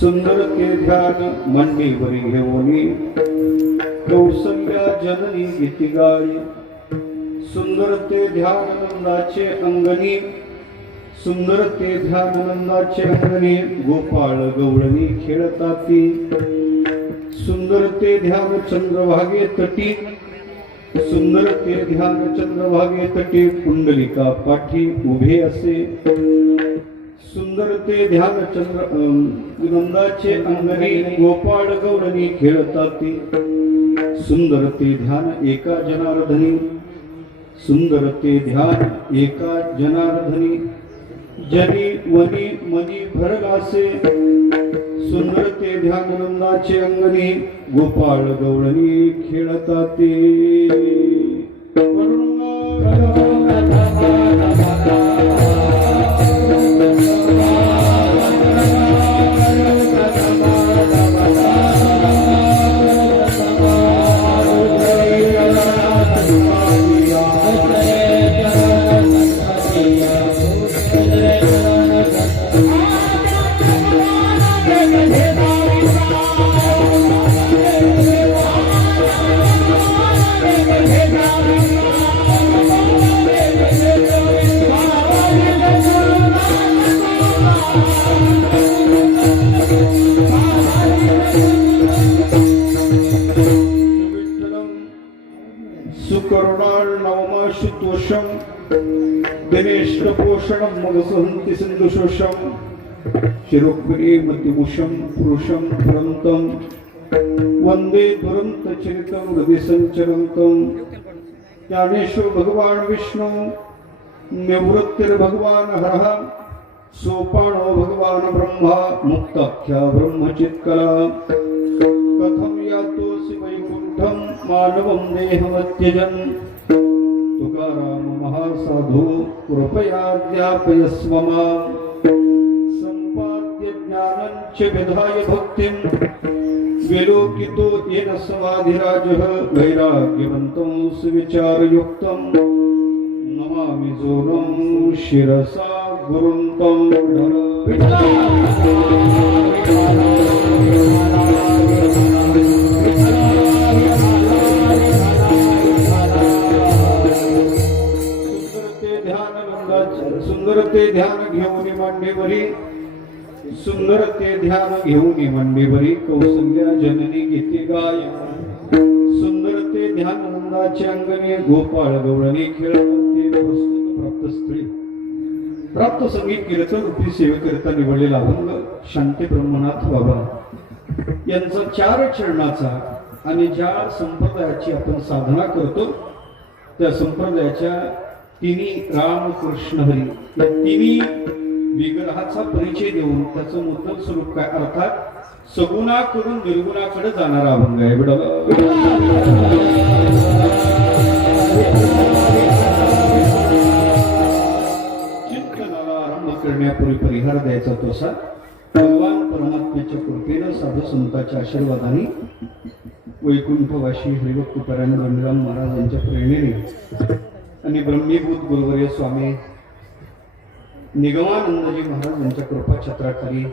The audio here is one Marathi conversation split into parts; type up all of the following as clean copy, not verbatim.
सुंदर ते ध्यान मांडीवरी घेऊनी कौसल्या जननी गीती गाळी सुंदर ते ध्यान नंदाचे अंगणी सुंदर ते ध्यान नंदाचे अंगणी गोपाळ गवळणी खेळताती सुंदर ते ध्यान चंद्रभागे तटी सुंदर ते ध्यान चंद्रभागे तटी कुंडलिका पाठी उभे असे सुंदर ते ध्यान चंद्र नंदाचे अंगणी गोपाळ गौरणी खेळताती सुंदर ते ध्यान एका जनार्दनी सुंदर ते ध्यान एका जनार्दनी जनी वनी मनी भरलासे सुंदर ते ध्यान नंदाचे अंगणी गोपाळ गौरणी खेळताती सुकरुणाळ नवमाशुतोषम दिनेश पोषणम मगसहंति सिंधुशोषम शिरोक्री मतिमुषम पुरुषम पुरंतम वंदे दुरंत चरितम हृदय संचरंतम ज्ञानेश्वर भगवान विष्णु निवृत्तिर भगवान हरः सोपानो भगवान ब्रह्मा मुक्ताख्या ब्रह्मचित्कला कथम यातोसि वैकुंठम मानवं देहमत्यजन् तुकाराम महासाधु कृपयाद्यापयस्व मां संपाद्य ज्ञानं च विधाय भक्तिं विलोकितो येन समाधिराजः वैराग्यवन्तं सुविचारयुक्तं नमामि जोनं शिरसा गुरुं तं सुंदर ते ध्यान घेऊन मांडीवरी सुंदर ते ध्यान घेऊन मांडीवरी कौसल्या जननी गीती गाय सुंदर ते ध्यान नंदाचे अंगणी गोपाळ गवळणी खेळते प्रस्तुत प्राप्त स्थळी प्राप्त संगीत कीर्तन रूपी सेवेकरिता निवडलेला अभंग शांती ब्रह्मनाथ बाबा यांचा 4 चरणाचा आणि ज्या संप्रदायाची आपण साधना करतो त्या संप्रदायाच्या तिन्ही राम कृष्ण हरी या तिन्ही विग्रहाचा परिचय देऊन त्याचं नूतन स्वरूप काय अर्थात सगुणाकडून निर्गुणाकडे जाणारा अभंग आहे चिंतनाला आरंभ करण्यापूर्वी परिहार द्यायचा तोसा भगवान परमात्म्याच्या कृपेनं साधू संतांच्या आशीर्वादाने वैकुंठवासी हरिभक्तपरायण गंडराम महाराज यांच्या प्रेरणेने आणि ब्रह्मीभूत गुरुवर्य स्वामी निगमानंदजी महाराज यांच्या कृपा छत्राखाली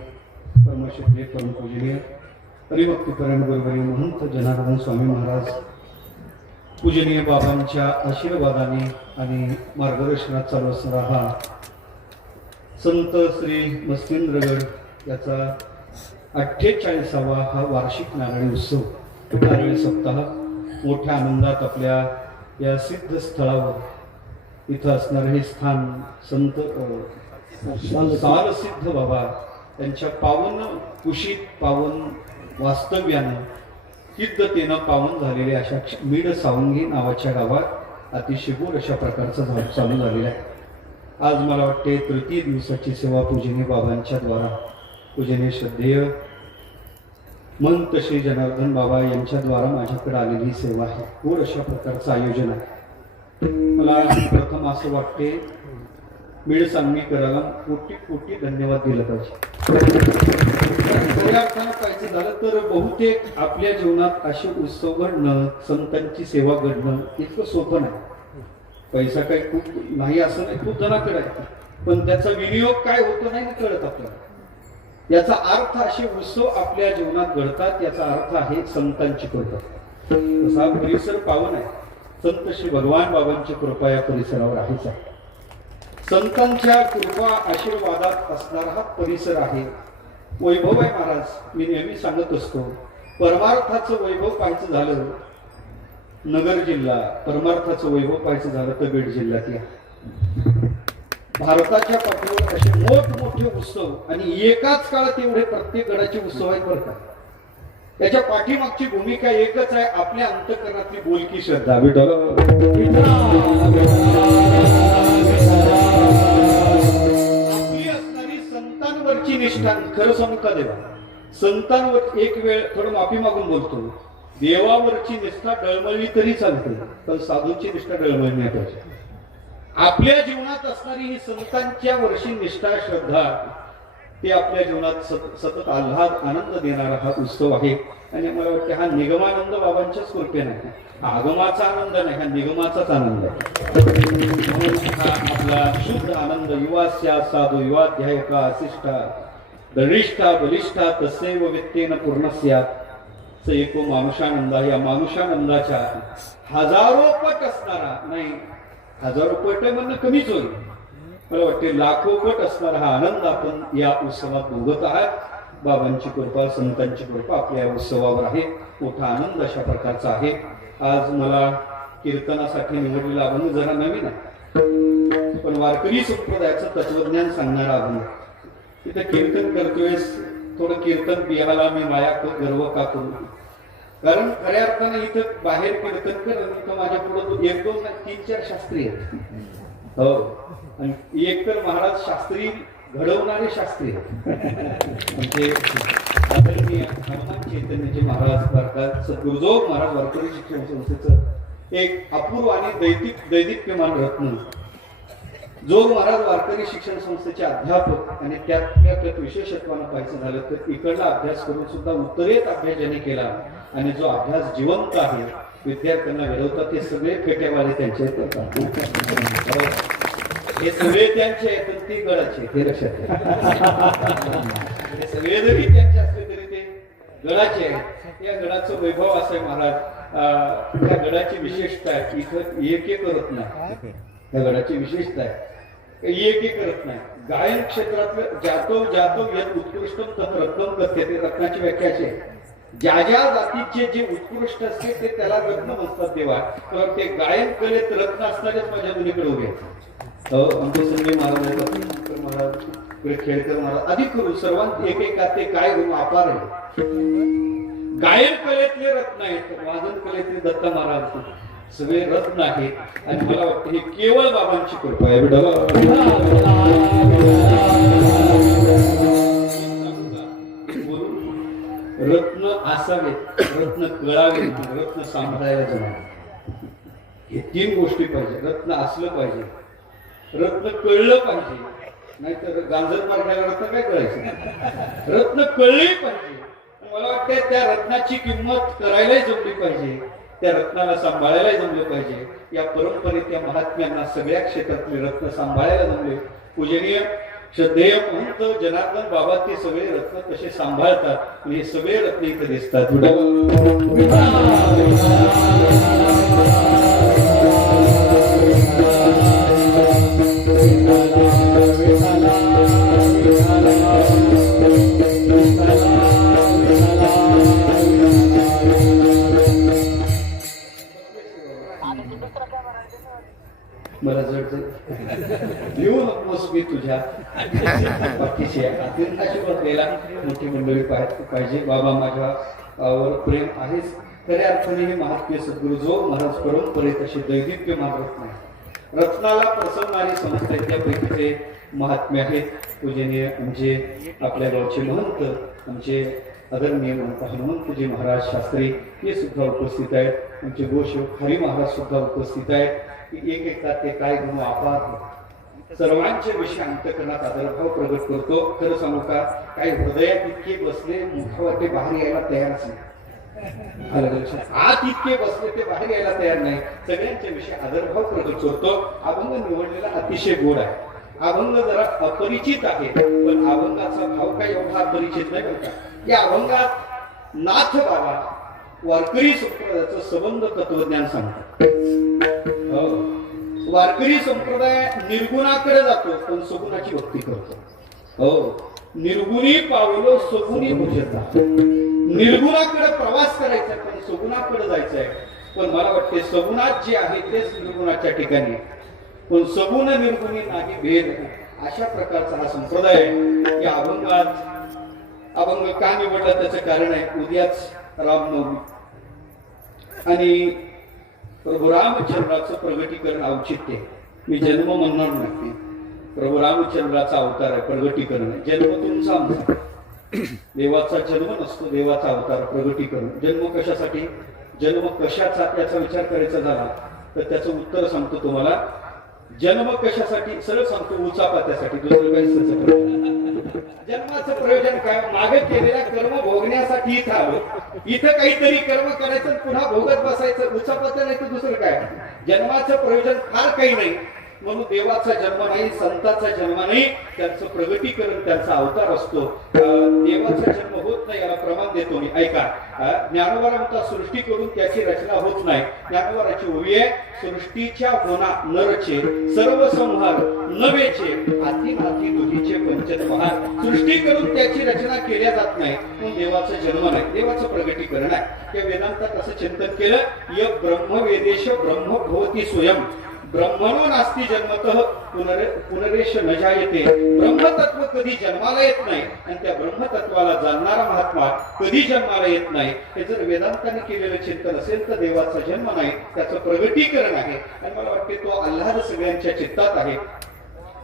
परमश्री परमपूजनीय हरिभक्तपरायण गुरुवर्य महंत जनार्दन स्वामी महाराज पूजनीय बाबांच्या आशीर्वादाने आणि मार्गदर्शनात चालू असणारा हा संत श्री मस्तिंद्रगड याचा 48वा हा वार्षिक नारळी उत्सव नारळी सप्ताह मोठ्या आनंदात आपल्या या सिद्ध स्थळावर इथं असणारे हे स्थान संत सारसिद्ध बाबा त्यांच्या पावन कुशीत पावन वास्तव्यानं सिद्धतेनं पावन झालेल्या अशा मीड सावंगी नावाच्या गावात अतिशय गोड अशा प्रकारचा झाड चालू झालेला आहे. आज मला वाटते तृतीय दिवसाची सेवा पूजनीय बाबांच्या द्वारा पूजनीय श्रद्धेय मंत श्री जनार्दन बाबा यांच्या द्वारा माझ्याकडे आलेली सेवा आहे. गोड अशा प्रकारचं आयोजन आहे. मला प्रथम असं वाटते मिळ सांगणी करायला कोटी कोटी धन्यवाद दिलं पाहिजे. खऱ्या अर्थानं पाहिजे झालं तर बहुतेक आपल्या जीवनात असे उत्सव घडणं संतांची सेवा घडणं इतकं सोपं नाही. पैसा काही खूप नाही असं नाही, खूप जणांकडे आहे, पण त्याचा विनियोग काय होतो नाही कळत आपल्याला. याचा अर्थ असे उत्सव आपल्या जीवनात घडतात, याचा अर्थ आहे संतांची कृपा. तसा परिसर पावन आहे. संत श्री भगवान बाबांची कृपा या परिसरावर आहेच आहे. संतांच्या कृपा आशीर्वादात असणारा हा परिसर आहे. वैभव आहे महाराज. मी नेहमी सांगत असतो, परमार्थाचं वैभव पाहायचं झालं नगर जिल्हा, परमार्थाचं वैभव पाहायचं झालं तर बीड जिल्ह्यात या. भारताच्या पाठीवर असे मोठमोठे उत्सव आणि एकाच काळात एवढे प्रत्येक गडाचे उत्सव आहेत बरं का. त्याच्या पाठीमागची भूमिका एकच आहे, आपल्या अंतःकरणातली बोलकी श्रद्धा. आपली असणारी संतांवरची निष्ठा. खरं सांगू का देवा, संतांवर एक वेळ थोडं माफी मागून बोलतो, देवावरची निष्ठा डळमळली तरी चालते, पण साधूची निष्ठा डळमळली नाही पाहिजे. आपल्या जीवनात असणारी ही संतांच्या वर्षी निष्ठा श्रद्धा, ते आपल्या जीवनात सतत आल्हाद आनंद देणारा हा उत्सव आहे. आणि मला वाटतं हा निगमानंद बाबांच्याच कृपेने आहे. हा आगमाचा आनंद नाही, हा निगमाचाच आनंद आहे. हा आपला शुद्ध आनंद. युवास्या साधू युवाध्यायका अशिष्टा दरिष्ठा बलिष्ठा तसेव वित्तेन पूर्णस्यात् एको मानुषानंद. या मानुषानंदाच्या हजारो पट असणारा, नाही हजारो पट म्हणणं कमीच होईल, मला वाटते लाखो पट असणारा हा आनंद आपण या उत्सवात भोगत आहात. बाबांची कृपा संतांची कृपा आपल्या या उत्सवावर आहे. मोठा आनंद अशा प्रकारचा आहे. आज मला कीर्तनासाठी निवडलेला अभंग जरा नवीन आहे, पण वारकरी संप्रदायाचं तत्वज्ञान सांगणारा अभंग. तिथे कीर्तन करतोय, थोडं कीर्तन बिहाला मी माया गर्व का करू. कारण खऱ्या अर्थाने इथं बाहेर कीर्तन कर, माझ्या पुढे एक दोन तीन चार शास्त्री आहेत. हो, आणि एक तर महाराज शास्त्री घडवणारे शास्त्री म्हणजे आदरणीय हनुमान चैतन्यचे महाराज भारतात सद्गुरुजोग महाराज वारकरी शिक्षण संस्थेचं एक अपूर्व आणि दैदिप्यमान रत्न. जोग महाराज वारकरी शिक्षण संस्थेचे अध्यापक आणि त्यात विशेषत्वानं पाहायचं झालं तर इकडला अभ्यास करून सुद्धा उत्तरेत अभ्यास ज्याने केला आणि जो अभ्यास जिवंत आहे, विद्यार्थ्यांना घडवतात, ते सगळे फेट्यावाले त्यांचे हे सगळे त्यांचे आहेत, पण ते गडाचे हे लक्षात हे सगळे जरी त्यांचे असले तरी ते गडाचे आहेत. या गडाचं वैभव असं आहे महाराज. या गडाची विशेषता आहे, इथं एक करत नाही. या गडाची विशेषता आहे एक करत नाही. गायन क्षेत्रातलं जातो जातो यत उत्कृष्टम तत् रत्नम कथ्यते. ते रत्नाची व्याख्या आहे, ज्या ज्या जातीचे जे उत्कृष्ट असते ते त्याला रत्न म्हणतात देवा. तर ते गायन कलेत रत्न असणारेच माझ्या मुलीकडे उभे आहेत. आमचे संजय महाराज महाराज खेळकर महाराज अधिक करून सर्वांत एक ते काय गुण अपार आहे. गायन कलेतले रत्न आहेत, वादन कलेतले दत्ता महाराज सगळे रत्न आहेत. आणि मला वाटतं हे केवळ बाबांची कृपा आहे. रत्न असावेत, रत्न कळावेत, रत्न सांभाळायला जमावे, हे तीन गोष्टी पाहिजे. रत्न असलं पाहिजे, रत्न कळलं पाहिजे, नाहीतर गांजर मार्गाला रत्न काय कळायचं. रत्न कळले पाहिजे. मला वाटतं त्या रत्नाची किंमत करायलाही जमली पाहिजे, त्या रत्नाला सांभाळायला जमलं पाहिजे. या परंपरेत त्या महात्म्यांना सगळ्या क्षेत्रातले रत्न सांभाळायला जमले. पूजनीय श्रद्धेय महंत जनार्दन बाबा ते सगळे रत्न कसे सांभाळतात, हे सगळे रत्न इथे दिसतात. मला जड लिहू नकोस मी तुझ्या पाठीशी बसलेला मोठी मंडळी पाहिजे. बाबा माझ्यावर प्रेम आहेच. खऱ्या अर्थाने हे महात्म्य सद्गुरु जो महाराज परंपरेत अशी दैदिप्यमान रत्न आहे. रत्नाला प्रसवणारी संस्था त्यापैकीचे महात्म्य आहेत. पूजनीय आमचे आपल्या गावचे महंत आमचे आदरणीय महंत हनुमंतजी महाराज शास्त्री हे सुद्धा उपस्थित आहेत. आमचे गोसेवक हरी महाराज सुद्धा उपस्थित आहेत. एक ते काय गुण अपार सर्वांच्या विषयी अंतकरणात आदरभाव प्रगट करतो. खरं सांगू का, काही हृदयात इतके बसले मोठा वाटे बाहेर यायला तयारच नाही. आत इतके बसले ते बाहेर यायला तयार नाही. सगळ्यांच्या विषयी आदरभाव प्रगट करतो. अभंग निवडलेला अतिशय गोड आहे. अभंग जरा अपरिचित आहे, पण अभंगाचा भाव काय एवढा अपरिचित नाही बरं का. या अभंगात नाथ बाबा वारकरी संप्रदायाचं संबंध तत्वज्ञान सांगतात. वारकरी संप्रदाय निर्गुणाकडे जातो पण सगुणाची भक्ती करतो. निर्गुणी पावलो सगुणी भुजता. निर्गुणाकडे प्रवास करायचा पण सगुणाकडे जायचंय. पण मला वाटते सगुणात जे आहे तेच निर्गुणाच्या ठिकाणी, पण सगुण निर्गुणी नाही भेद, अशा प्रकारचा हा संप्रदाय आहे. या अभंगात अभंग का निवडला त्याचं कारण आहे, उद्याच रामनवमी आणि प्रभू रामचंद्राचं प्रगटीकरण औचित्य. मी जन्म म्हणणार नाही, प्रभू रामचंद्राचा अवतार आहे, प्रगटीकरण आहे. जन्म तुमचा आमचा, देवाचा जन्म नसतो, देवाचा अवतार प्रगटीकरण. जन्म कशासाठी, जन्म कशाचा याचा विचार करायचा झाला तर त्याचं उत्तर सांगतो तुम्हाला. जन्म कशासाठी सरळ सांगतो, उचापात्यासाठी, दुसरं काही सुचत. जन्माचं प्रयोजन काय, मागे केलेल्या कर्म भोगण्यासाठी इथं आलो, इथं काहीतरी कर्म करायचं पुन्हा भोगत बसायचं, उचापात्या नाही तर दुसरं काय. जन्माचं प्रयोजन फार काही नाही, म्हणून देवाचा जन्म नाही, संतांचा जन्म नाही, त्यांचं प्रगटीकरण, त्यांचा अवतार असतो. देवाचा जन्म होत नाही याला प्रमाण देतो मी. ऐका, ज्ञानोबा म्हणतात सृष्टी करून त्याची रचना होत नाही. ज्ञानोबाची ओवी आहे, सृष्टीच्या होना नरचे सर्व संहार नवेचे हाती नाती दुधीचे पंचतमहार. सृष्टी करून त्याची रचना केल्या जात नाही, पण देवाचा जन्म नाही, देवाचं प्रगटीकरण आहे. या वेदांतात असं चिंतन केलं, य ब्रह्मवेदेश ब्रह्म भवती स्वयं ब्रह्मणो नास्ती जन्मतः पुनरेश न जायते. ब्रह्मतत्व कधी जन्माला येत नाही आणि त्या ब्रह्मतत्वाला जाणणारा महात्मा कधी जन्माला येत नाही. हे जर वेदांतांनी केलेलं चिंतन असेल तर देवाचा जन्म नाही, त्याचं प्रगटीकरण आहे. आणि मला वाटते तो आल्हाद सगळ्यांच्या चित्तात आहे,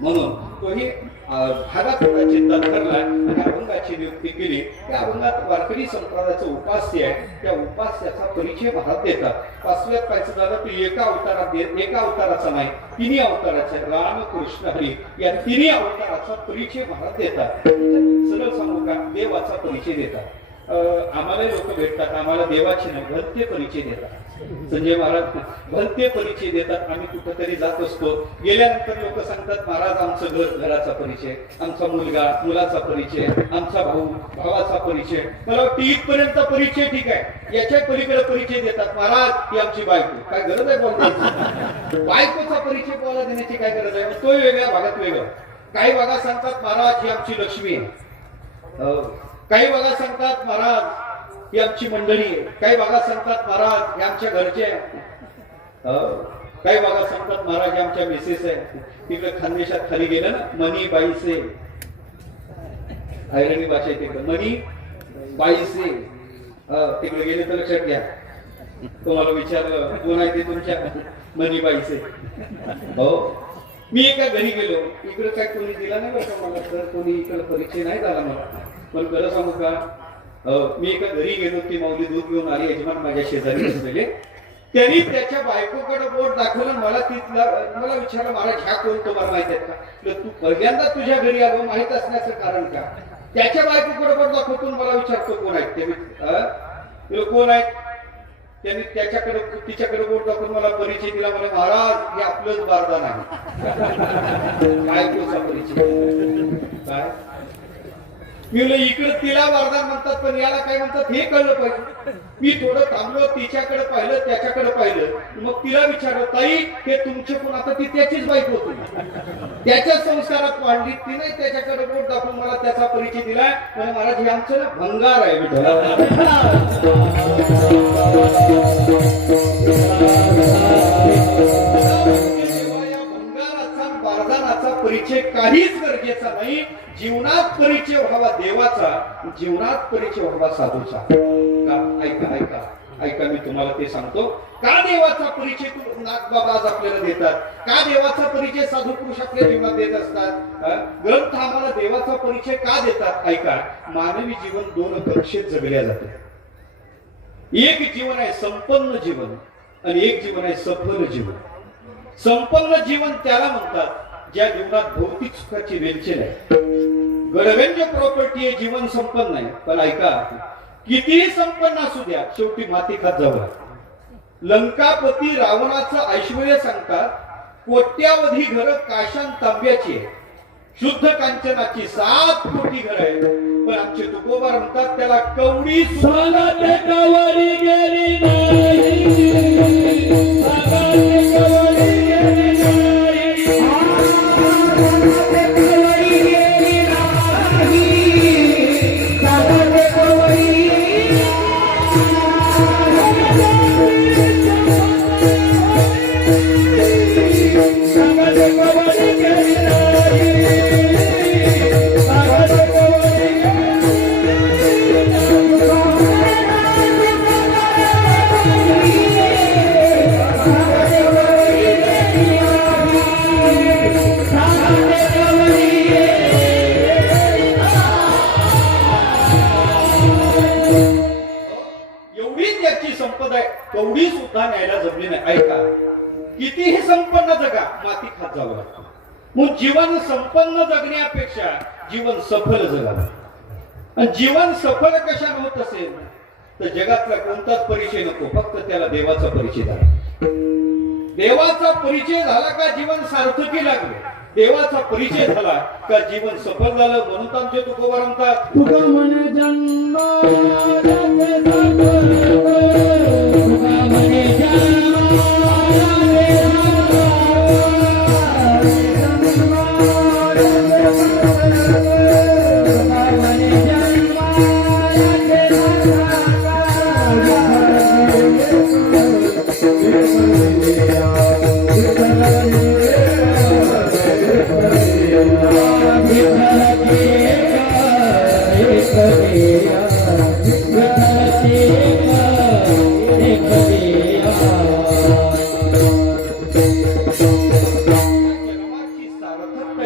म्हणून तोही भागात चित्तात धरला आणि अभंगाची नियुक्ती केली. त्या अभंगात वारकरी संप्रदायाचं उपास्य आहे, त्या उपास्याचा परिचय महाराज देतात. पाचव्यात पाहायचं झालं तर एका अवताराचा नाही, तिन्ही अवताराचे राम कृष्ण हरी या तिन्ही अवताराचा परिचय महाराज देतात. सरळ सांगू का, देवाचा परिचय देतात. आम्हाला लोक भेटतात, आम्हाला देवाचे नाही भलते परिचय देतात. संजय महाराज भलते परिचय देतात. आम्ही कुठेतरी जात असतो, गेल्यानंतर लोक सांगतात महाराज आमचं घर, घराचा परिचय, आमचा मुलगा, मुलाचा परिचय, आमचा भाऊ, भावाचा परिचय. मला वाटतं इथपर्यंत परिचय ठीक आहे, याच्या पलीकडे परिचय देतात. महाराज ही आमची बायको, काय गरज आहे बोलण्याची? बायकोचा परिचय बोला देण्याची काय गरज आहे? तो वेगळ्या भागात वेगळं. काही भागात सांगतात महाराज ही आमची लक्ष्मी आहे, काही भागात सांगतात महाराज ही आमची मंडळी आहे, काही भागात सांगतात महाराज हे आमच्या घरचे आहे, काही भागात सांगतात महाराज हे आमच्या मिसेस आहे. तिकडे खानदेशात खाली गेलं ना, मनी बाईसे, ऐरणी भाषा आहे तिकडे, मनी बाईसे. तिकडे गेले तर लक्षात घ्या, तुम्हाला विचारलं कोण आहे ते तुमच्या मनी बाईसे. हो, मी एका घरी गेलो, इकडे काय कोणी दिला नाही बरं मला, तर कोणी इकडे परिचय नाही झाला मला. पण खरं सांगू का, मी एका घरी गेलो, ती माऊली दूध घेऊन आली, यजमान माझ्या शेजारी बसलेले. त्यांनी त्याच्या बायकोकडे बोट दाखवलं, मला विचारलं महाराज ह्या कोण तुम्हाला माहित आहेत का? तू पहिल्यांदा तुझ्या घरी आलो, माहित असण्याचं कारण का? त्याच्या बायकोकडे बोट दाखवतो मला विचारतो कोण आहेत ते, कोण आहेत? त्यांनी त्याच्याकडे तिच्याकडे बोट दाखवून मला परिचय दिला. मला महाराज हे आपलंच बारदान आहे. बायकोचा परिचय काय? मी इकडे तिला वरदान म्हणतात, पण याला काय म्हणतात हे कळलं पाहिजे. मी थोडं थांबलो, तिच्याकडे पाहिलं, त्याच्याकडे पाहिलं, मग तिला विचारलं ताई हे तुमचे कोण? आता ती त्याचीच बायको होती, त्याच्या संस्कारात वाढली. तिने त्याच्याकडे बोट दाखवून मला त्याचा परिचय दिला. म्हणजे महाराज हे आमचं ना भंगार आहे. परिचय काहीच गरजेचा नाही. जीवनात परिचय व्हावा देवाचा, जीवनात परिचय व्हावा साधूचा. ऐका ऐका ऐका, मी तुम्हाला ते सांगतो का देवाचा परिचय नागबाबा आज आपल्याला देतात, का देवाचा परिचय साधू पुरुष आपल्या जीवनात देत असतात. ग्रंथ आम्हाला देवाचा परिचय का देतात? ऐका, मानवी जीवन दोन कक्षेत जगल्या जाते. एक जीवन आहे संपन्न जीवन आणि एक जीवन आहे सफल जीवन. संपन्न जीवन त्याला म्हणतात ज्या जीवनात भौतिक सुखाची वेलचेल आहे, गडव्यांची प्रॉपर्टी आहे, जीवन संपन्न आहे. पण ऐका, कितीही संपन्न असू द्या, शेवटी माती खात जावं. लंकापती रावणाचं ऐश्वर्य सांगतात, कोट्यावधी घर काशान तांब्याची आहे, शुद्ध कांचनाची 7 कोटी घर आहे, पण आमचे तुकोबा म्हणतात त्याला कवडी साला ते कवडी गेली नाही, साला ते कवडी गेली नाही, साला ते कवडी गेली नाही, साला ते कवडी एवढीच याची संपदा आहे, कवडी सुद्धा न्यायला जमली नाही. ऐका, कितीही संपन्न जगा, माती खात जावं लागतं. मग जीवन संपन्न जगण्यापेक्षा जीवन सफल जगावं. आणि जीवन सफल कशाने होत असेल तर जगातला कोणताच परिचय नको, फक्त त्याला देवाचा परिचय झाला. देवाचा परिचय झाला का जीवन सार्थकी लागले, देवाचा परिचय झाला का जीवन सफल झालं. म्हणून तर आमचे तुकोबा म्हणतात, तुका म्हणे जन्म तुका म्हणे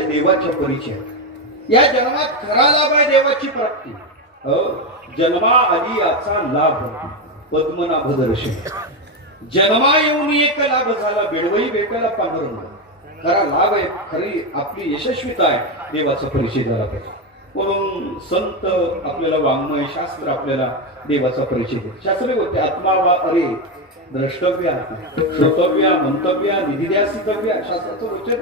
देवाच्या परिचय. या जन्मात खरा लाभ आहे देवाची प्राप्ती. जन्मा आली याचा लाभ पद्मनाभ दर्शन. जन्मा येऊन एक लाभ झाला, बेडवई भेटायला पांडुरंग. खरा लाभ आहे, खरी आपली यशस्वीता आहे, देवाचा परिचय झाला पाहिजे. म्हणून संत आपल्याला वाङ्मय शास्त्र आपल्याला देवाचा परिचय देते. शास्त्रे होते आत्मा वा अरे द्रष्टव्या श्रोतव्या मंतव्या निधिध्यासितव्या, शास्त्राचं वचन.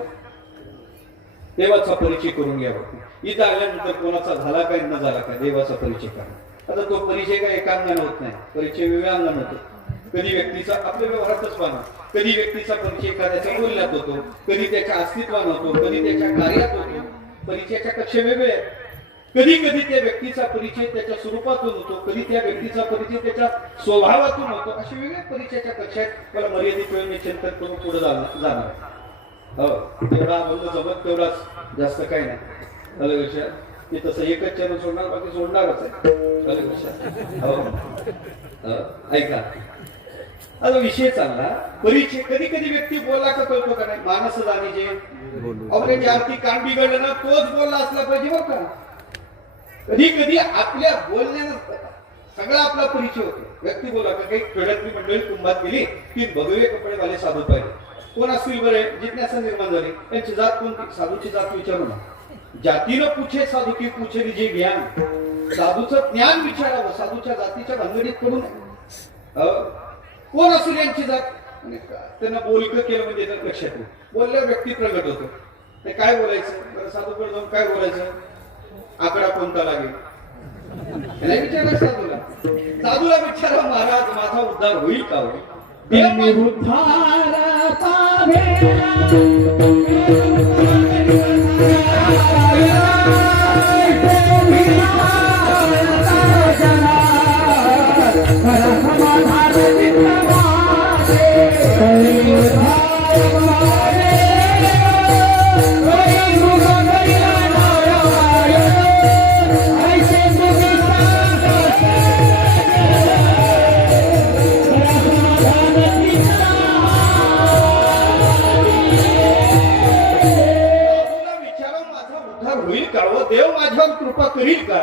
देवाचा परिचय करून घ्यावा. इथं आल्यानंतर कोणाचा झाला काय न झाला काय देवाचा परिचय करा. आता तो परिचय काय एकांगाने होत नाही, परिचय वेगळ्या अंगाने होतो. कधी व्यक्तीचा आपल्या व्यवहारातच पाहणं, कधी व्यक्तीचा परिचय एखाद्याच्या बोलण्यात होतो, कधी त्याच्या अस्तित्वात होतो, कधी त्याच्या कार्यात होतो. परिचयाच्या कक्षा वेगळे आहेत. कधी कधी त्या व्यक्तीचा परिचय त्याच्या स्वरूपातून होतो, कधी त्या व्यक्तीचा परिचय त्याच्या स्वभावातून होतो. अशा वेगळ्या परिचयाच्या कक्षात मला मर्यादित वेळ मी चिंतन करून पुढे जाणार. हो, तेवढा अभंग जमत तेवढाच, जास्त काही नाही. अलग विषय ते तसं एकच चरण सोडणार, बाकी सोडणारच आहे. अलग विषय. हो, ऐका, आता विषय चालला परिचय. कधी कधी व्यक्ती बोलला का कळतो का नाही, मानस जाणीचे अवघ्याची आरती कान बिघडलं ना तोच बोलला असला पाहिजे बरं का. कधी कधी आपल्या बोलण्यानं सगळा आपला परिचय होतो. व्यक्ती बोला का, काही खेड्यातली मंडळी कुंभात गेली, 3 भगवे कपडे वाले साधू पाहिले. कोण असतील बरे, जिज्ञासा निर्माण झाली, त्यांची जात कोणती, साधूची जात विचारू ना. जातीनं पूछे साधू की पूछे जे ज्ञान, साधूचं ज्ञान विचारावं, साधूच्या जातीच्या भानगडीत पडून. कोण असेल यांची जात, त्यांना बोलकं केलं म्हणजे त्याच्या लक्षात येईल. बोलल्यावर व्यक्ती प्रगट होतो. ते काय बोलायचं, साधूकडे जाऊन काय बोलायचं, आकडा कोणता लागेल विचारा साधूला. साधूला विचारा, महाराज माझा उद्धार होईल का होईल. देव माझ्यावर कृपा करील का,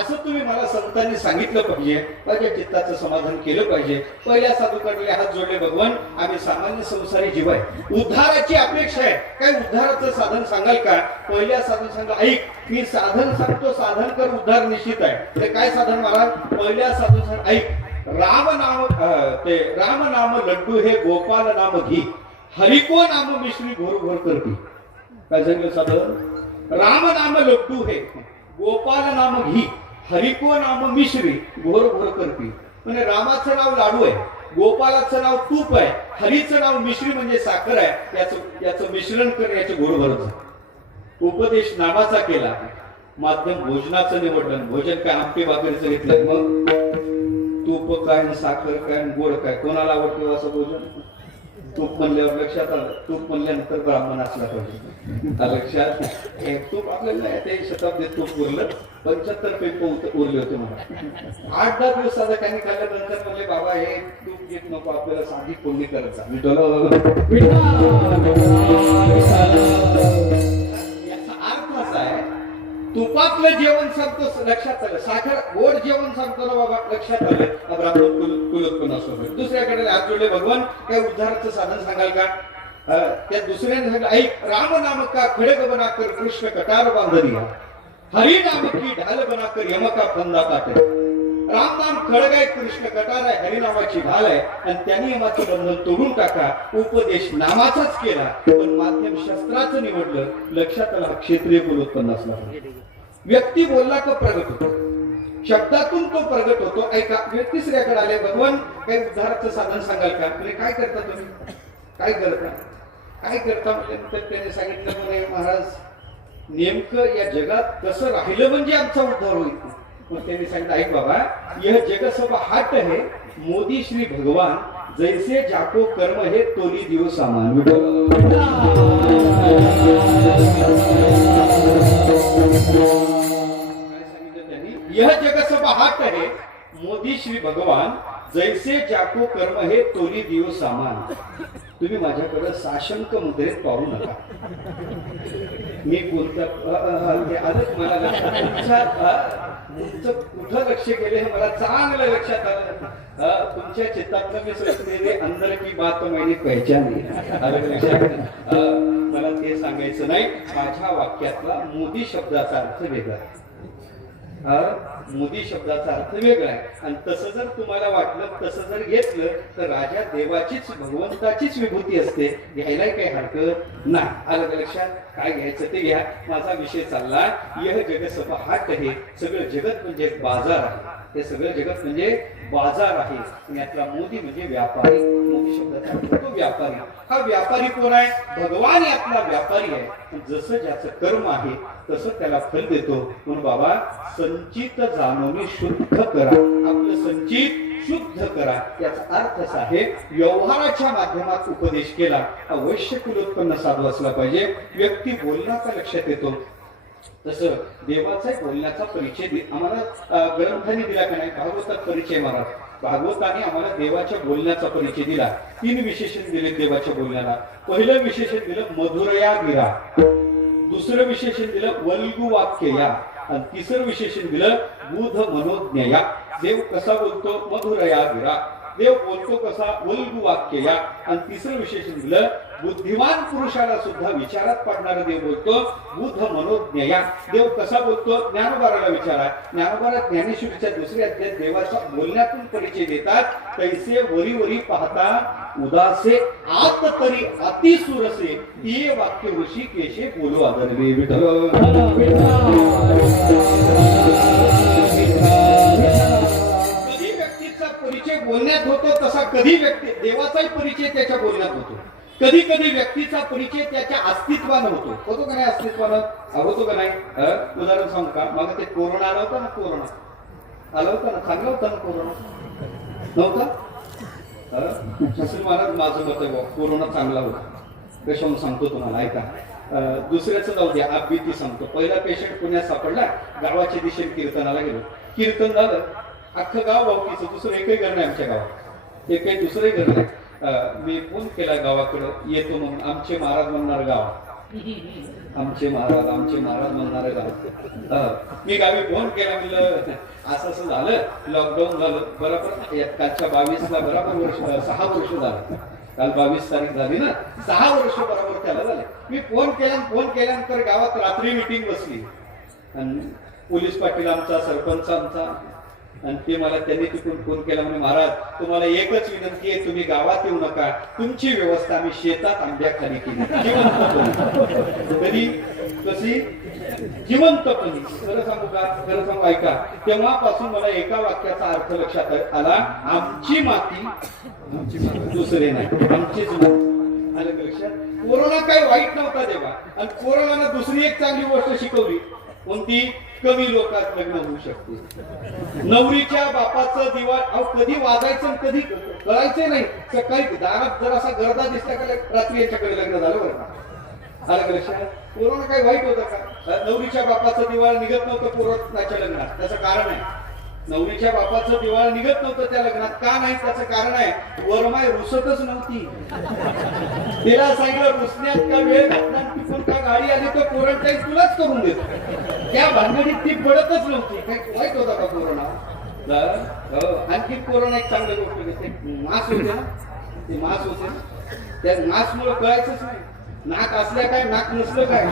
असं तुम्ही मला संतांनी सांगितलं पाहिजे. माझ्या चित्ताचं समाधान केलं पाहिजे. पहिल्या साधूकडे हात जोडले, भगवान आम्ही सामान्य संसारी जीव आहे, उद्धाराची अपेक्षा आहे, काय उद्धाराचं साधन सांगाल का. पहिल्या साधन सांगा, ऐक मी साधन सांगतो, साधन कर, उद्धार निश्चित आहे. ते काय साधन महाराज, पहिल्या साधन सांग, ऐक राम नाम लड्डू हे गोपाल नाम घी, हरिको नाम मिश्री घोर घोर करती. काय सांगितलं साधन, राम नाम लड्डू है, गोपाल नाम घी, हरिको नाम मिश्री, घोर घोर करती. म्हणजे रामाचं नाव लाडू आहे, गोपालाचं नाव तूप आहे, हरीचं नाव मिश्री म्हणजे साखर आहे. याचं मिश्रण करण्याचे घोर भरत. उपदेश नामाचा केला, माध्यम भोजनाचं निवडलं. भोजन काय आमटी भाकरीचं घेतलं, मग तूप काय साखर काय गोड काय, कोणाला आवडतं असं भोजन. तूप म्हणल्यावर लक्षात आलं, तूप म्हणल्यानंतर ब्राह्मण असला पाहिजे. लक्षात तूप आपल्याला ते शताब्दीत तूप उरलं, 75 पेप उरले होते मला. 8-10 दिवस साधा काही खाल्ल्यानंतर म्हणले बाबा हे तूप घेत नको, आपल्याला साधी फोडणी करायचा. याचा अर्थ असा आहे, तुपातलं जेवण सांगतो लक्षात आलं, साखर गोड जेवण सांगतो ना बाबा लक्षात आलं, ब्राह्मण कुलोत्पन्न असो. दुसऱ्याकडे हात जोडले, भगवान काय उद्धाराचं साधन सांगाल का? त्या दुसऱ्याने सांगितलं, ऐक, राम नाम का खडक बना कर कृष्ण कटार बांधरिया, हरी नाम की ढाल बना कर यम का फंदा काटे. राम नाम खडक आहे, कृष्ण कटार आहे, हरी नामाची ढाल आहे, आणि त्यांनी यमाचं बंधन तोडून टाका. उपदेश नामाचाच केला, पण माध्यम शस्त्राचं निवडलं. लक्षात आला, क्षत्रिय कुलोत्पन्न असला. व्यक्ती बोलला का प्रगट होतो, शब्दातून तो प्रगट होतो. ऐका, तिसऱ्याकडे आले, भगवान काही उद्धाराचं साधन सांगाल का? म्हणजे काय करता तुम्ही, काय करता, काय करता म्हणजे त्याने सांगितलं, म्हणे महाराज नेमकं या जगात कसं राहिलं म्हणजे आमचा उद्धार होईल. मग त्यांनी सांगितलं, ऐक बाबा, यह जग सब हाट है, मोदी श्री भगवान जैसे जाको कर्म हे तोली दिव सामान. यह जग सब हाट है, मोदी श्री भगवान जैसे जाको कर्म हे तोली दिव सामान. तुम्ही माझ्याकडे साशंक मुद्रेत पाहू नका. मी बोलता आजच मला तुमचं कुठं लक्ष गेले हे मला चांगलं लक्षात आलं. तुमच्या चित्तातलं मी सोचलेले अंदर की बात मैंने पहचानी. लक्षात मला ते सांगायचं नाही. माझ्या वाक्यातला मोदी शब्दाचा अर्थ वेगळा, मोदी शब्दाचा अर्थ वेगळा आहे. आणि तसं जर तुम्हाला वाटलं, तसं जर घेतलं तर राजा देवाचीच भगवंताचीच विभूती असते, घ्यायला काही हरकत नाही. आलं लक्षात? काय घ्यायचं ते घ्या. माझा विषय चालला, यह जग सब हाट आहे. सगळं जगत म्हणजे बाजार आहे. हे सगळं जगत म्हणजे बाजार आहे. यातला मोदी म्हणजे व्यापारी. मोदी शब्दाचा अर्थ तो व्यापारी. हा व्यापारी कोण आहे? भगवान यातला व्यापारी आहे. जसं ज्याचं कर्म आहे तसं त्याला फल देतो. म्हणून बाबा, संचित जाणून शुद्ध करा, आपलं संचित शुद्ध करा. याचा अर्थ असा आहे, व्यवहाराच्या माध्यमात उपदेश केला. अवश्य कुलोत्पन्न साधू असला पाहिजे. व्यक्ती बोलला का लक्षात येतो. तसं देवाचा बोलण्याचा परिचय आम्हाला ग्रंथांनी दिला का नाही? भागवतात परिचय महाराज. भागवताने आम्हाला देवाच्या बोलण्याचा परिचय दिला. 3 विशेषण दिले देवाच्या बोलण्याला. पहिलं विशेषण दिलं मधुरया गिरा, दुसरं विशेषण दिलं वल्गु वाक्यया, आणि तिसरं विशेषण दिलं बुध मनोज्ञया. देव कसा बोलतो? मधुरया गिरा. देव बोलतो कसा? वल्गु वाक्यया. आणि तिसरं विशेषण दिलं बुद्धिमान पुरुषाला सुद्धा विचारात पाडणारा देव बोलतो बुध मनोज्ञया. देव कसा बोलतो? ज्ञानोबाराला विचारा. ज्ञानोबारा ज्ञानेश्वरीच्या दुसऱ्या अध्यायात देवाच्या बोलण्यातून परिचय देतात. तैसे वरी वरी पाहता उदासे आत तरी अति सुरसे, ये वाक्य ऋषी केशे बोलो आदरवे. विठ्ठल परिचय बोलण्यात होतो तसा कधी व्यक्ती देवाचाही परिचय त्याच्या बोलण्यात होतो. कधी कधी व्यक्तीचा परिचय त्याच्या अस्तित्वानं होतो का नाही? अस्तित्वानं होतो का नाही? उदाहरण सांगू का? मग ते कोरोना आला होता ना, कोरोना आला होता ना, चांगला होता ना कोरोना, नव्हता? महाराज माझं मत आहे, कोरोना चांगला होता. कशावर सांगतो तुम्हाला, ऐका. दुसऱ्याचं जाऊ द्या, आपबीती सांगतो. पहिला पेशंट पुण्यात सापडला, गावाच्या दिशेने कीर्तनाला गेलो. कीर्तन झालं, अख्खं गाव भावकीचं. दुसरं एकही घर नाही आमच्या गावात, एकही दुसरंही घर नाही. मी फोन केला गावाकडं, येतो म्हणून. आमचे महाराज म्हणणार गाव, आमचे महाराज म्हणणार गाव. मी गावी फोन केला, म्हणलं असं असं झालं, लॉकडाऊन झालं. बरोबर कालच्या 22ला बरोबर 6 वर्ष झालं. काल 22 तारीख झाली ना, 6 वर्ष बरोबर त्याला झाले. मी फोन केल्यानंतर गावात रात्री मीटिंग बसली. आणि पोलीस पाटील आमचा, सरपंच आमचा, आणि ते मला त्यांनी तिकडून फोन केला, म्हणे महाराज तुम्हाला एकच विनंती आहे, तुम्ही गावात येऊ नका. तुमची व्यवस्था आम्ही शेतात आंब्याखाली केली. कधी कशी जिवंतपणी. खरं सांगू का, खरं सांगू ऐका, तेव्हापासून मला एका वाक्याचा अर्थ लक्षात आला, आमची माती दुसरे नाही, आमचीच माती. आलं का लक्षात? कोरोना काही वाईट नव्हता तेव्हा, आणि कोरोनानं दुसरी एक चांगली गोष्ट शिकवली, कोणती? कमी लोकात लग्न होऊ शकते. नवरीच्या बापाचं दिवाळ अहो कधी वाजायचं आणि कधी कळायचं नाही. सकाळी दारात जर असा गर्दा दिसला का रात्री यांच्याकडे लग्न झालं बरं का. आलं का लक्षात? कोरोना काही वाईट होतं का? नवरीच्या बापाचं दिवाळ निघत नव्हतं कोरोनाच्या लग्नात, त्याचं कारण आहे, नवरीच्या बापाचं दिवाळ निघत नव्हतं त्या लग्नात. का नाही? त्याचं कारण आहे, वरमाय रुसतच नव्हती. तिला सांगितलं रुसण्यात का वेळ घातला, तिथून का गाडी आली तर क्वारंटाईन तुलाच करून देतो. त्या भानगडीत ती पडतच नव्हती. काही वाईट होता का कोरोना? आणखी कोरोना एक चांगली गोष्ट घेते, मास्क होते ना, ते मास्क होते ना, त्या मास्क मुळे कळायचंच नाही नाक असल्या काय नाक नसलं काय.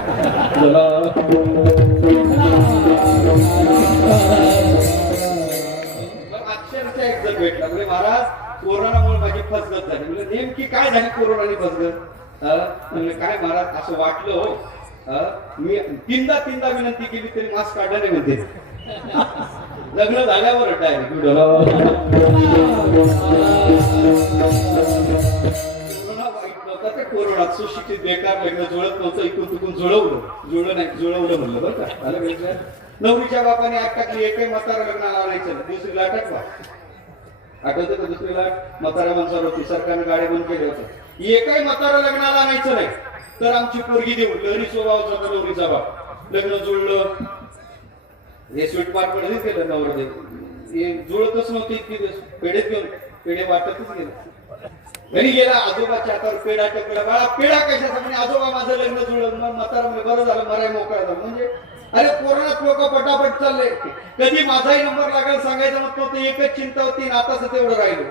अक्षरशः एक जण भेटला म्हणजे महाराज कोरोनामुळे माझी फसगत झाली. म्हणजे नेमकी काय झाली कोरोनाने फसगत? म्हणजे काय महाराज असं वाटलं हो, मी तीनदा विनंती केली तरी मास्क काढलं नाही म्हणते. लग्न झाल्यावर डायरेक्ट कोरोनात सुशिक्षित बेकार लग्न जुळत नव्हतं, इकडून तिकडून जुळवलं म्हणलं बरं का. नवरीच्या बापाने आग टाकली, एकही म्हातारा लग्नाला आणायचं, दुसरीला अटकवा. आठवतं का? दुसरीला म्हातारा माणसावर होती, सरकारने गाड्या बंद केल्या होत्या. एकही म्हातारा लग्नाला आणायचं नाही तर आमची पोरगी देऊ. लहरी स्वभावाचा नवरीचा बाप. लग्न जुळलं, हे स्वीट पार्ट मध्ये केलं नवरदेव. हे जुळतच नव्हती इतकी दिवस, पेढेच घेऊन पेढे वाटतच गेलं. घरी गेला, आजोबाच्या हातावर पेढा टाकला. बाळा पेढा कशाचा? म्हणजे आजोबा माझं लग्न जुळलं. मग म्हातारा म्हणजे बरं झालं, मराय मोकळा झालं. म्हणजे अरे कोरोनात लोक पटापट चालले, कधी माझाही नंबर लागेल सांगायचं मग तो एकच चिंता होती, नाताच तेवढं राहिलो.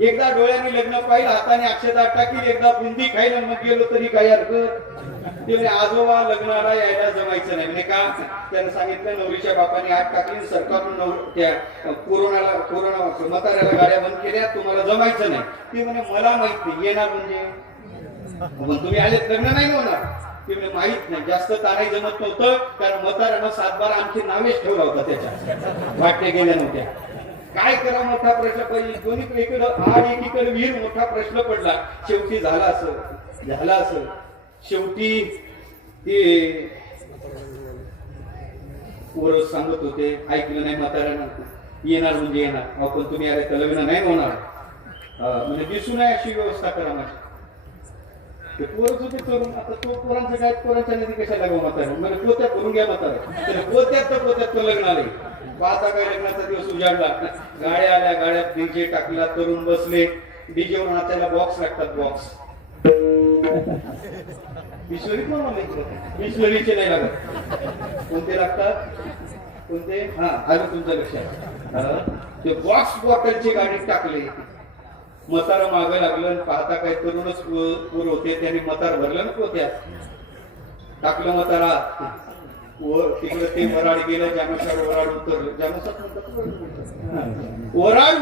एकदा डोळ्यांनी लग्न पाहिलं, हाताने अक्षता टाकील, एकदा बुंदी खायला मग गेलो तरी काही हरकत. ते म्हणजे आजोबा लग्नाला यायला जमायचं नाही. म्हणजे का? त्यानं सांगितलं, नवरीच्या बापाने आग टाकली, सरकारनं त्या कोरोना म्हाताऱ्याला गाड्या बंद केल्या, तुम्हाला जमायचं नाही. ते म्हणे मला माहित नाही येणार म्हणजे, पण तुम्ही आलेत लग्न नाही होणार. ते म्हणजे माहित नाही, जास्त ताराही जमत नव्हतं, कारण म्हाताऱ्यानं 7-12 आणखी नावेच ठेवला होता, त्याच्या वाटल्या गेल्या नव्हत्या. काय करा? मोठा प्रश्न पडला. दोन्ही इकडं आड एकीकडे विहीर, मोठा प्रश्न पडला. शेवटी झाला असं शेवटी ते पोरं सांगत होते, ऐकलं नाही म्हाताऱ्यानं, येणार म्हणजे येणार, पण तुम्ही आले तर लग्न नाही होणार. म्हणजे दिसू नये अशी व्यवस्था करा माझी. ते पोरच होते करून. आता तो पोरांचं काय, पोरांच्या नदी कशाला लागावं म्हातारा? म्हणजे पोत्यात भरून घ्या म्हातारा. पोत्यात लग्न आले. पाहता काय लग्नाचा दिवस उजाडला, गाड्या आल्या, गाड्यात डीजे टाकला, तरुण बसले. डीजेवर नाचायला बॉक्स लागतात, बॉक्स. बिस्लरीचे नाही लागत. कोणते लागतात? कोणते? हा आलं तुमच्या लक्षात. ते बॉक्स बॉटलची गाडी टाकले. म्हातारा मागं लागलं. पाहता काय तरुणच पोर होते, त्यांनी म्हातार भरलं ना पोत्यात, टाकलं म्हातारा. तिकडे ते वराड गेलं, जामसार वराड उतरलं. जामसार वराड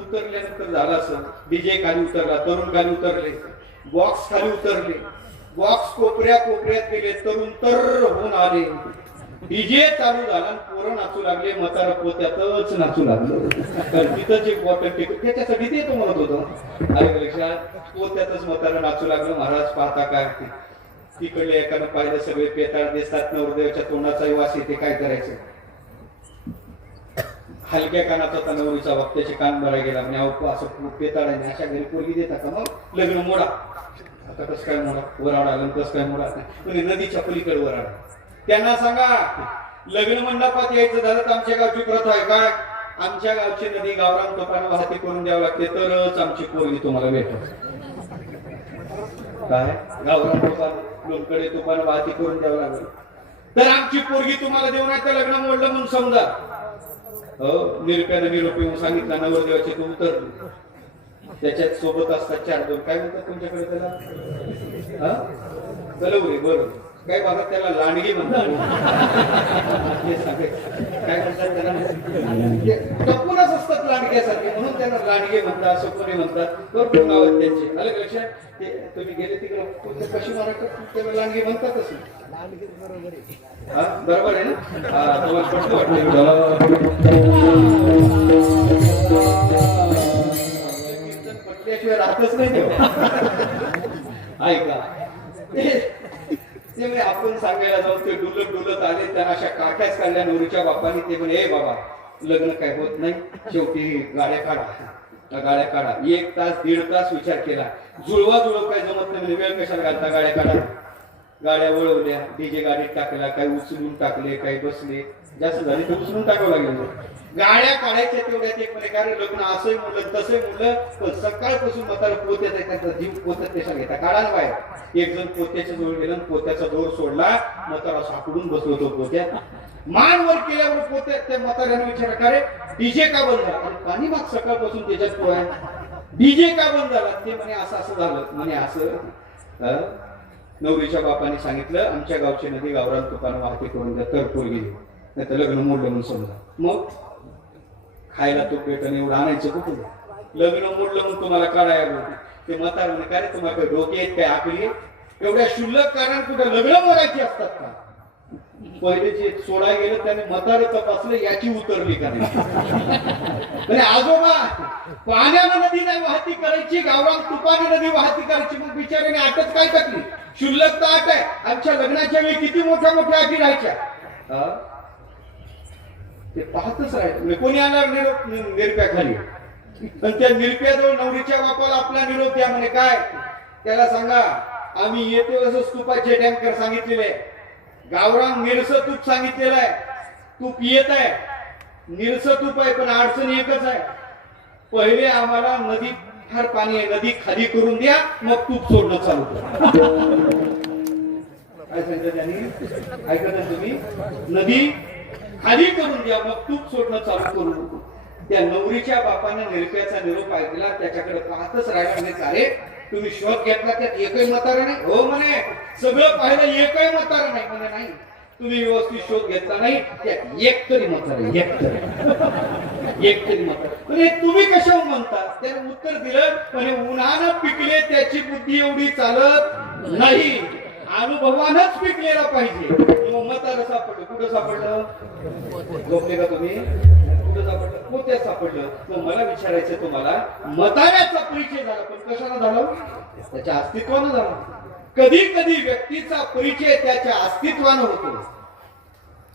उतरल्यानंतर झालं असं, डीजे खाली उतरला, तरुण खाली उतरले, बॉक्स खाली उतरले, बॉक्स कोपऱ्यात गेले, तरुण तर होऊन आले. डीजे चालू झाला, पोरं नाचू लागले, म्हातारा पोत्यातच नाचू लागलं. तर तिथंच एक बॉटल टेकून त्याच्यासाठी ते तो म्हणत होतो. आलं लक्षात? पोत्यातच म्हातारा नाचू लागलं. महाराज पाहता काय, तिकडले एकानं पाहिलं, सगळे पेताळ दिसतात, नवरदेवाच्या तोंडाचाही वास येते, काय करायचं? हलक्या कानाचा होता नवरीचा बाप, त्याचे कान भरायला गेला. म्हणजे असं पेताळाने अशा घरी पोरगी देता का? मग लग्न मोडा. आता कसं काय मोडा? वराड आलं, कसं काय मोडा? म्हणजे नदीच्या पलीकडे वराड. त्यांना सांगा, लग्न मंडपात यायचं झालं तर आमच्या गावची प्रथा आहे काय? आमच्या गावची नदी गावरान तुपानं वाहती करून द्यावं लागते, तरच आमची पोरगी तुम्हाला भेटत. काय? गावरान तुपानं, लोणकडे तुपानं वाहती करून द्यावं लागेल तर आमची पोरगी तुम्हाला देऊ नाही, तर लग्न मोडलं म्हणून समजा. हो, निरुप्यानं निरोप येऊन सांगितला, नवरदेवाचे तू उतरले. त्याच्यात सोबत असतात 4-2, काय म्हणतात तुमच्याकडे त्याला? कलवरी. बरोबर. काही भागात त्याला लांडगी म्हणतात. काय म्हणतात त्याला? टपूनच असतात लांडगी. लांडग्यासारखे म्हणून त्यांना लांडगे म्हणतात, सोपणे म्हणतात. भरपूर नाव आहेत त्यांचे. आलं का लक्षात? ते तुम्ही गेले तिकडे पश्चिम महाराष्ट्रात त्याला लांडगे म्हणतातच. हा बरोबर आहे ना? हा तुम्हाला पटलं वाटतं पटल्याशिवाय राहतच नाही तेव्हा. ऐका ते म्हणजे आपण सांगायला जाऊन ते डुलत डुलत आले तर अशा काठ्याच काढल्या नवरीच्या बापाने. ते म्हणे, ए बाबा लग्न काय होत नाही, शेवटी गाड्या काढा, गाड्या काढा. 1 तास 1.5 तास विचार केला, जुळवा जुळव काय जमत नाही. वेळ कशाला घालता, गाड्या काढा. गाड्या वळवल्या, डीजे गाडीत टाकल्या, काही उचलून टाकले, काही बसले. जास्त झाले तर उचलून टाकावं लागेल. गाड्या काढायच्या तेवढ्यात एक म्हणे, कारण लग्न असंही म्हणलं तसंही म्हणलं, पण सकाळपासून म्हातारा पोत्यात आहे, त्यांचा जीव पोत्यात त्याच्या घेता काढायला बाहेर. एक जण पोत्याच्या जवळ गेला, पोत्याचा दोर सोडला, म्हातारा सापडून बसलो होतो पोत्यात. मान वर केल्यावर पोत्यात त्या म्हाताऱ्याने विचारलं, का रे डीजे का बंद झाला? आणि पाणी माग सकाळपासून त्याच्यात पोळ्या, डीजे का बंद झाला? ते म्हणे असं असं झालं. म्हणे असं नवरीच्या बापाने सांगितलं, आमच्या गावची नदी गावरान तुपानं वाहते करून द्या, तर पोरगी नाही तर लग्न मोडलं म्हणून समजा. मग खायला तूप भेटणं एवढं आणायचं कुठून? लग्न मोडलं म्हणून तुम्हाला काढायला. ते म्हातार म्हणे, काय रे तुम्हाला डोके आहेत काय, आकली आहे? एवढ्या शुल्लक कारण कुठे लग्न मोडायची असतात का? पहिले जे सोडा गेलं त्याने म्हातारे तपासलं, याची उतरली का नाही. आजोबा पाण्यानं नदी नाही वाहती करायची, गावरान तुपाने नदी वाहती करायची. मग बिचाऱ्याने आटच काय टाकली? शुल्लक तर आट आहे. आमच्या लग्नाच्या वेळी किती मोठ्या मोठ्या आटी राहायच्या. ते पाहतच राहायचं. कोणी आणणार निरोप निरप्याखाली? पण त्या निरप्याजवळ नवरीच्या बापाला आपला निरोप द्या म्हणे. काय त्याला सांगा, आम्ही येते असं तुपाचे टँकर सांगितलेले, गावरान निरस तूप सांगितलेलं आहे. तूप येत आहे, निरस तूप आहे, पण अडचण एकच आहे. पहिले आम्हाला नदी फार पाणी आहे, नदी खाली करून द्या, मग तूप सोडणं चालू करा. काय सांगितलं त्यांनी? ऐकत तुम्ही? नदी खाली करून द्या, मग तूप सोडणं चालू करू. त्या नवरीच्या बापाने निरप्याचा निरोप ऐकला, त्याच्याकडे पाहतच राहिला. म्हणे, अरे तुम्ही शोध घेतला, त्यात एकही म्हातारा नाही? हो म्हणे, सगळं पाहिलं, एकही म्हातारा नाही. म्हणे, नाही तुम्ही व्यवस्थित शोध घेतला नाही, त्यात एक तरी म्हातारा, एक तरी म्हातारा. म्हणजे तुम्ही कशावर म्हणता? त्याने उत्तर दिलं, म्हणे उन्हानं पिकले त्याची बुद्धी एवढी चालत नाही, अनुभवानच पिकलेला पाहिजे. मग म्हातारा सापडलं. कुठं सापडलं? झोपले का तुम्ही? कुठं सापडलं? पोत्यात सापडलं. मग मला विचारायचं तुम्हाला, म्हाताऱ्याचा परिचय झाला, पण कशाला झाला? त्याच्या अस्तित्वानं झाला. कधी कधी व्यक्तीचा परिचय त्याच्या अस्तित्वानं होतो,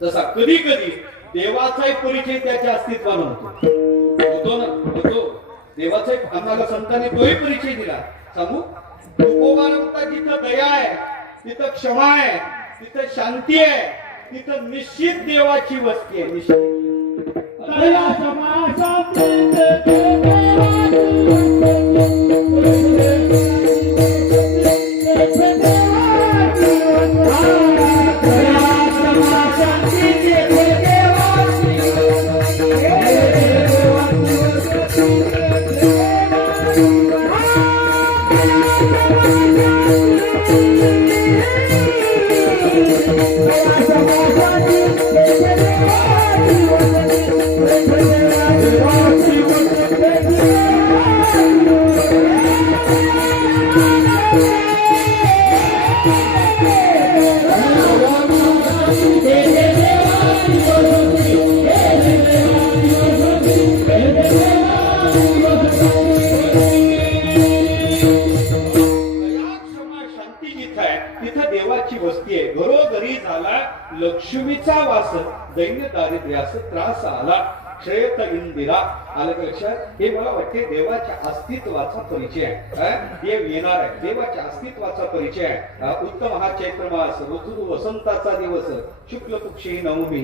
तसा कधी कधी देवाचाही परिचय त्याच्या अस्तित्वानं होतो ना. होतो देवाचाही. आम्हाला संतांनी तोही परिचय दिला. सांगू? तुकोबारांचा जिथं दया आहे, तिथं क्षमा आहे, तिथं शांती आहे, तिथं निश्चित देवाची वस्ती आहे. निश्चित दया क्षमा शांती लक्ष्मीचा वास, दैन्य दारिद्र्यास त्रास आला, क्षयत इंदिरा. आलं लक्षात? हे मला वाटते देवाच्या अस्तित्वाचा परिचय आहे. देव येणार आहे, देवाच्या अस्तित्वाचा परिचय आहे. उत्तम हा चैत्र मास, ऋतू वसंताचा दिवस, शुक्ल पक्षी नवमी,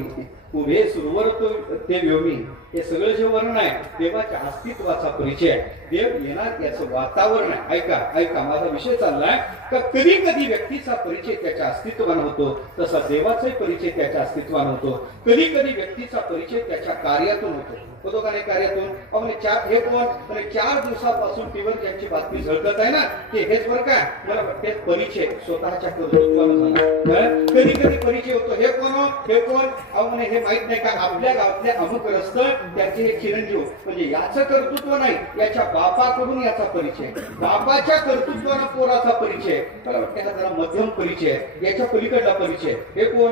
पुढे सुरवरतो ते व्योमी. हे सगळं जे वर्णन आहे देवाच्या अस्तित्वाचा परिचय आहे. देव येणार याचं वातावरण आहे. ऐका ऐका, माझा विषय चाललाय का कधी कधी व्यक्तीचा परिचय त्याच्या अस्तित्वानं होतो, तसा देवाचाही परिचय त्याच्या अस्तित्वानं होतो. कधी कधी व्यक्तीचा परिचय त्याच्या कार्यातून कार्यातून होतो का नाही कार्यातून म्हणे हे कोण म्हणे 4 दिवसापासून टीव्हीवर ज्यांची बातमी झळकत आहे ना ते हेच बरं का मला वाटते परिचय स्वतःच्या कर्तृत्वानं झाला कधी कधी परिचय होतो हे कोण म्हणे हे माहित नाही का आपल्या गावातल्या अमुक रस्त त्याचे हे चिरंजीव म्हणजे याचं कर्तृत्व नाही याच्या बापाकडून याचा परिचय बापाच्या कर्तृत्वानं पोराचा परिचय मला वाटते हा जरा मध्यम परिचय याच्या पलीकडला परिचय हे कोण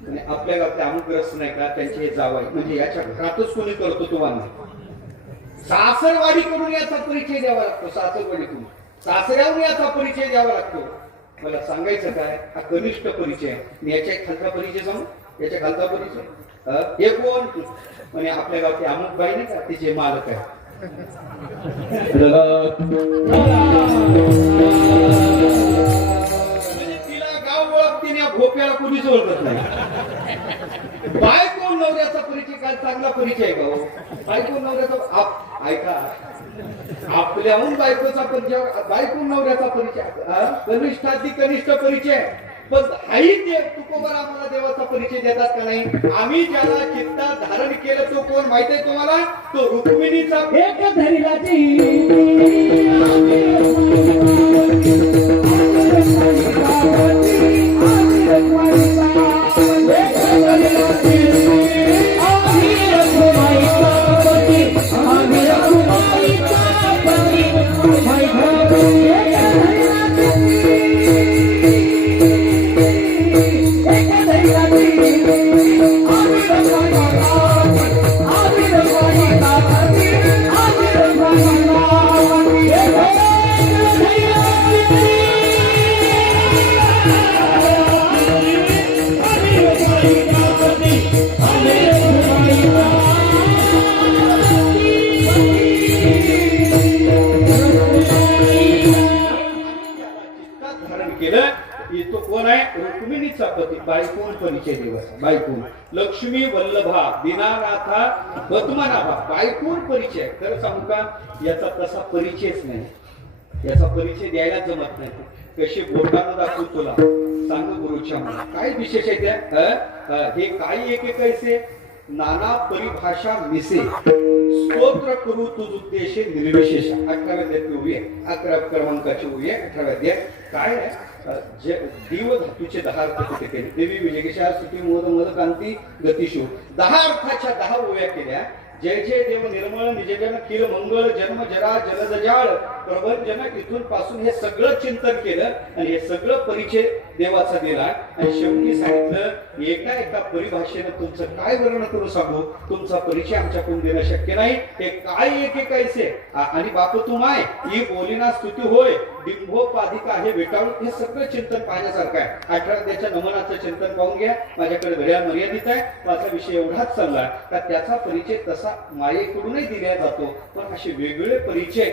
म्हणजे आपल्या गावातले अमुकग्रस्त नाही का त्यांचे हे जावई म्हणजे याच्या घरातच कोणी करतो तो सासरवाडी कडून याचा परिचय द्यावा लागतो सासरवाडीकडून सासऱ्याहून याचा परिचय द्यावा लागतो मला सांगायचं काय हा कनिष्ठ परिचय मी याच्या खालचा परिचय सांगू याच्या खालचा परिचय हे कोण म्हणजे आपल्या गावचे अमुक बाई नाही का तिचे मालक आहे भोप्याला कोणीच ओळखत नाही बायको नवऱ्याचा परिचय काय चांगला परिचय का बायको नवऱ्याचा ऐका आपल्याहून बायकोचा परिचय बायको नवऱ्याचा परिचय कनिष्ठाती कनिष्ठ परिचय पण हाही तुकोबर आम्हाला देवाचा परिचय देतात का नाही आम्ही ज्याला चित्तात धारण केलं तो कोण माहित आहे तुम्हाला तो रुक्मिणीचा एक धरिलाची रुक्मिणीचा पती बायकोन परिचय देवाचा बायकोन लक्ष्मी वल्लभा दीनानाथा पद्मनाभा बायकोन परिचय खरं सांगू का याचा तसा परिचयच नाही याचा परिचय द्यायला जमत नाही कशी बोटानं दाखवू तुला सांग गुरुच्या मला काय विशेष आहे त्या हे काही एक कैसे नाना परिभाषा मिसे स्तोत्र करू तुझ उद्देशे निर्विशेष 11व्या अध्यायाची ओवी आहे 11 क्रमांकाची ओवी आहे 18व्या अध्याय काय आहे देव धातूचे 10 अर्थ कुठे केले देवी विजयकेशा सुटी मोद मद कांती गतिशू 10 अर्थाच्या 10 ओव्या केल्या जय जय देव निर्मळ निजजन किल मंगळ जन्म जरा जलदजाळ प्रभंजन इथून पासून हे सगळं चिंतन केलं आणि हे सगळं परिचय देवाचा दिला आणि शेवटी सांगितलं एका परिभाषेनं तुमचं काय वर्णन करू सांगू तुमचा परिचय आमच्याकडून देणं शक्य नाही हे काय एक कैसे आणि बाप तू माय ही बोलीना स्तुती होय डिंभोपाधिका हे वेटाळून हे सगळं चिंतन पाहण्यासारखं आहे 18 त्याच्या नमनाचं चिंतन पाहून घ्या माझ्याकडे घड्याळ मर्यादित आहे माझा विषय एवढाच चालला का त्याचा परिचय तसा मायेकडूनही दिला जातो पण असे वेगवेगळे परिचय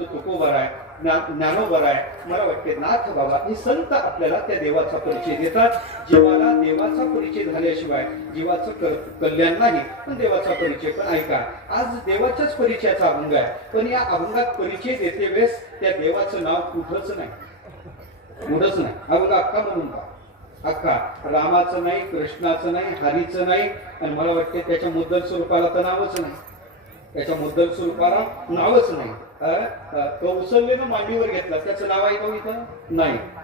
तुकोबर आहे ज्ञानोबर आहे मला वाटते नाथ बाबा हे संत आपल्याला त्या देवाचा परिचय देतात जीवाला देवाचा परिचय झाल्याशिवाय जीवाचं कल्याण नाही पण देवाचा परिचय पण ऐका आज देवाच्याच परिचयाचा अभंग आहे पण या अभंगात परिचय देते वेळेस त्या देवाचं नाव कुठंच नाही अभंग अख्खा म्हणून का अख्खा रामाचं नाही कृष्णाचं नाही हरीचं नाही आणि मला वाटते त्याच्या मुद्दल स्वरूपाला तर नावच नाही त्याच्या मुद्दल स्वरूपाला नावच नाही कौशल्यनं मांडीवर घेतला त्याचं नाव आहे का इथं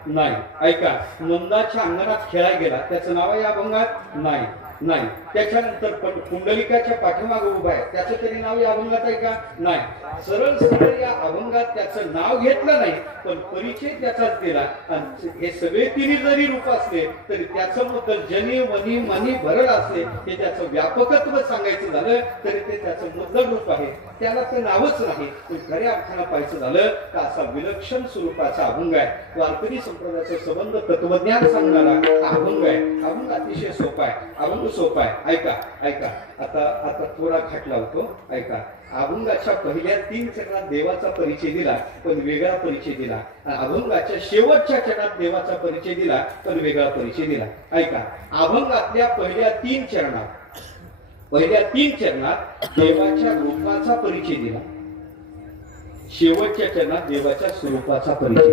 नाही ऐका नंदाच्या अंगणात खेळायला गेला त्याचं नाव आहे या अभंगात नाही त्याच्यानंतर कुंडलिकाच्या पाठीमागे उभा आहे त्याचं तरी नाव या अभंगात आहे का नाही सरळ या अभंगात त्याचं नाव घेतलं नाही पण परिचय त्याचाच दिला आणि हे सगळे तिन्ही जरी रूप असले तरी त्याचं मुद्दल जनी वनी मनी भरल असले हे त्याचं व्यापकत्व सांगायचं झालं तरी ते त्याचं मुद्दल रूप आहे त्याला ते नावच नाही पण खऱ्या अर्थानं पाहायचं झालं तर असा विलक्षण स्वरूपाचा अभंग आहे वारकरी संप्रदायाचा संबंध तत्वज्ञान सांगणारा अभंग आहे अभंग अतिशय सोपा आहे अभंग सोपा आहे ऐका आता थोडा घाट लावतो ऐका अभंगाच्या पहिल्या 3 चरणात देवाचा परिचय दिला पण वेगळा परिचय दिला आणि अभंगाच्या शेवटच्या चरणात देवाचा परिचय दिला पण वेगळा परिचय दिला ऐका अभंगातल्या पहिल्या 3 चरणात देवाच्या रूपाचा परिचय दिला शेवटच्या चरणात देवाच्या स्वरूपाचा परिचय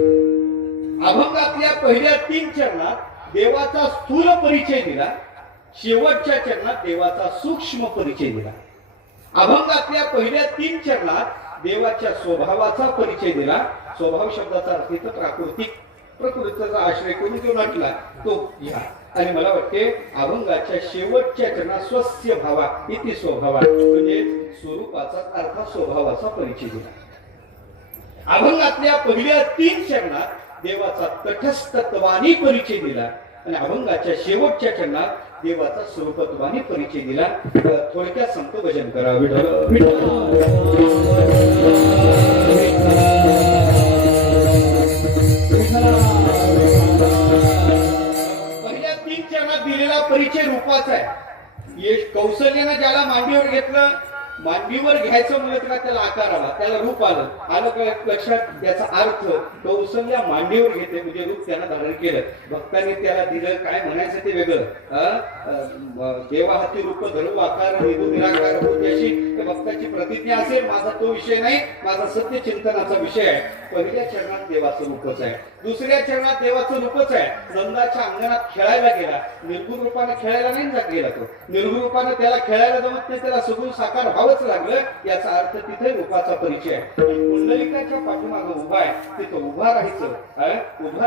अभंगातल्या पहिल्या 3 चरणात देवाचा स्थूल परिचय दिला शेवटच्या चरणात देवाचा सूक्ष्म परिचय दिला. अभंगातल्या पहिल्या 3 चरणात देवाच्या स्वभावाचा परिचय दिला. स्वभाव शब्दाचा अर्थ इथं प्राकृतिक, प्रकृतीचा आश्रय करून जो नटला तो घ्या. आणि मला वाटते अभंगाच्या शेवटच्या चरणात स्वस्य भावा इति स्वभावा म्हणजे स्वरूपाचा अर्थात स्वभावाचा परिचय दिला. अभंगातल्या पहिल्या 3 चरणात देवाचा तटस्थत्वानी परिचय दिला आणि अभंगाच्या शेवटच्या चरणात देवाचा स्वरूपत्वानी परिचय दिला. थोडक्यात सांगतो, भजन करा विठ्ठल पहिल्या 3 चरणात दिलेला परिचय रूपाचा आहे. कौशल्यानं ज्याला मांडीवर घेतलं, मांडीवर घ्यायचं म्हणलं तर त्याला आकार आला, त्याला रूप आलं. का लक्षात? याचा अर्थ कौशल्या मांडीवर घेते म्हणजे रूप त्याला धारण केलं. भक्तांनी त्याला दिलं, काय म्हणायचं ते वेगळं. देवा हाती रूप धरू आकार निराकार हो त्याशी भक्ताची प्रतिज्ञा असेल. माझा तो विषय नाही, माझा सत्य चिंतनाचा विषय आहे. पहिल्या चरणात देवाचं रूपच आहे, दुसऱ्या चरणात देवाचं रूपच आहे. नंदाच्या अंगणात खेळायला गेला, निर्गुण रूपाने खेळायला नाही जात गेला तो. निर्गुण रूपाने त्याला खेळायला जमत नाही, त्याला सगुण साकार व्हावंच लागलं. याचा अर्थ तिथे रूपाचा परिचय आहे. कुंडलिकाच्या पाठीमागे उभा आहे, तिथं उभा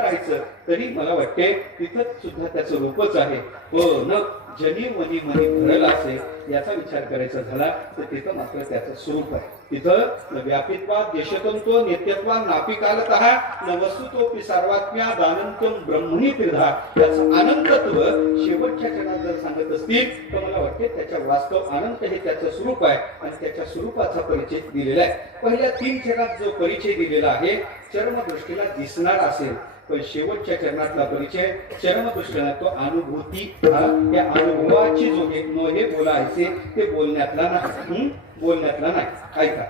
राहायचं तरी मला वाटते तिथं सुद्धा त्याचं रूपच आहे. न जनी मनी मनी भरला असेल याचा विचार करायचा झाला तर तिथं मात्र त्याचं स्वरूप आहे. तिथं व्यापित्वात देशतंतो नित्यत्वा नापिकालतः न वस्तुतोपि सर्वात्म्या दानंतम ब्रह्मणी तीर्धा. त्याचं अनंतत्व शेवटच्या चरणात जर सांगत असतील तर मला वाटते त्याच्या वास्तव अनंत हे त्याचं स्वरूप आहे आणि त्याच्या स्वरूपाचा परिचय दिलेला आहे. पहिल्या 3 चरणात जो परिचय दिलेला आहे चर्मदृष्टीला दिसणार असेल, पण शेवटच्या चरणातला परिचय चर्मदृष्टीला तो अनुभूती, त्या अनुभवाची जो हे बोलायचे ते बोलण्यातला नाही. ऐका,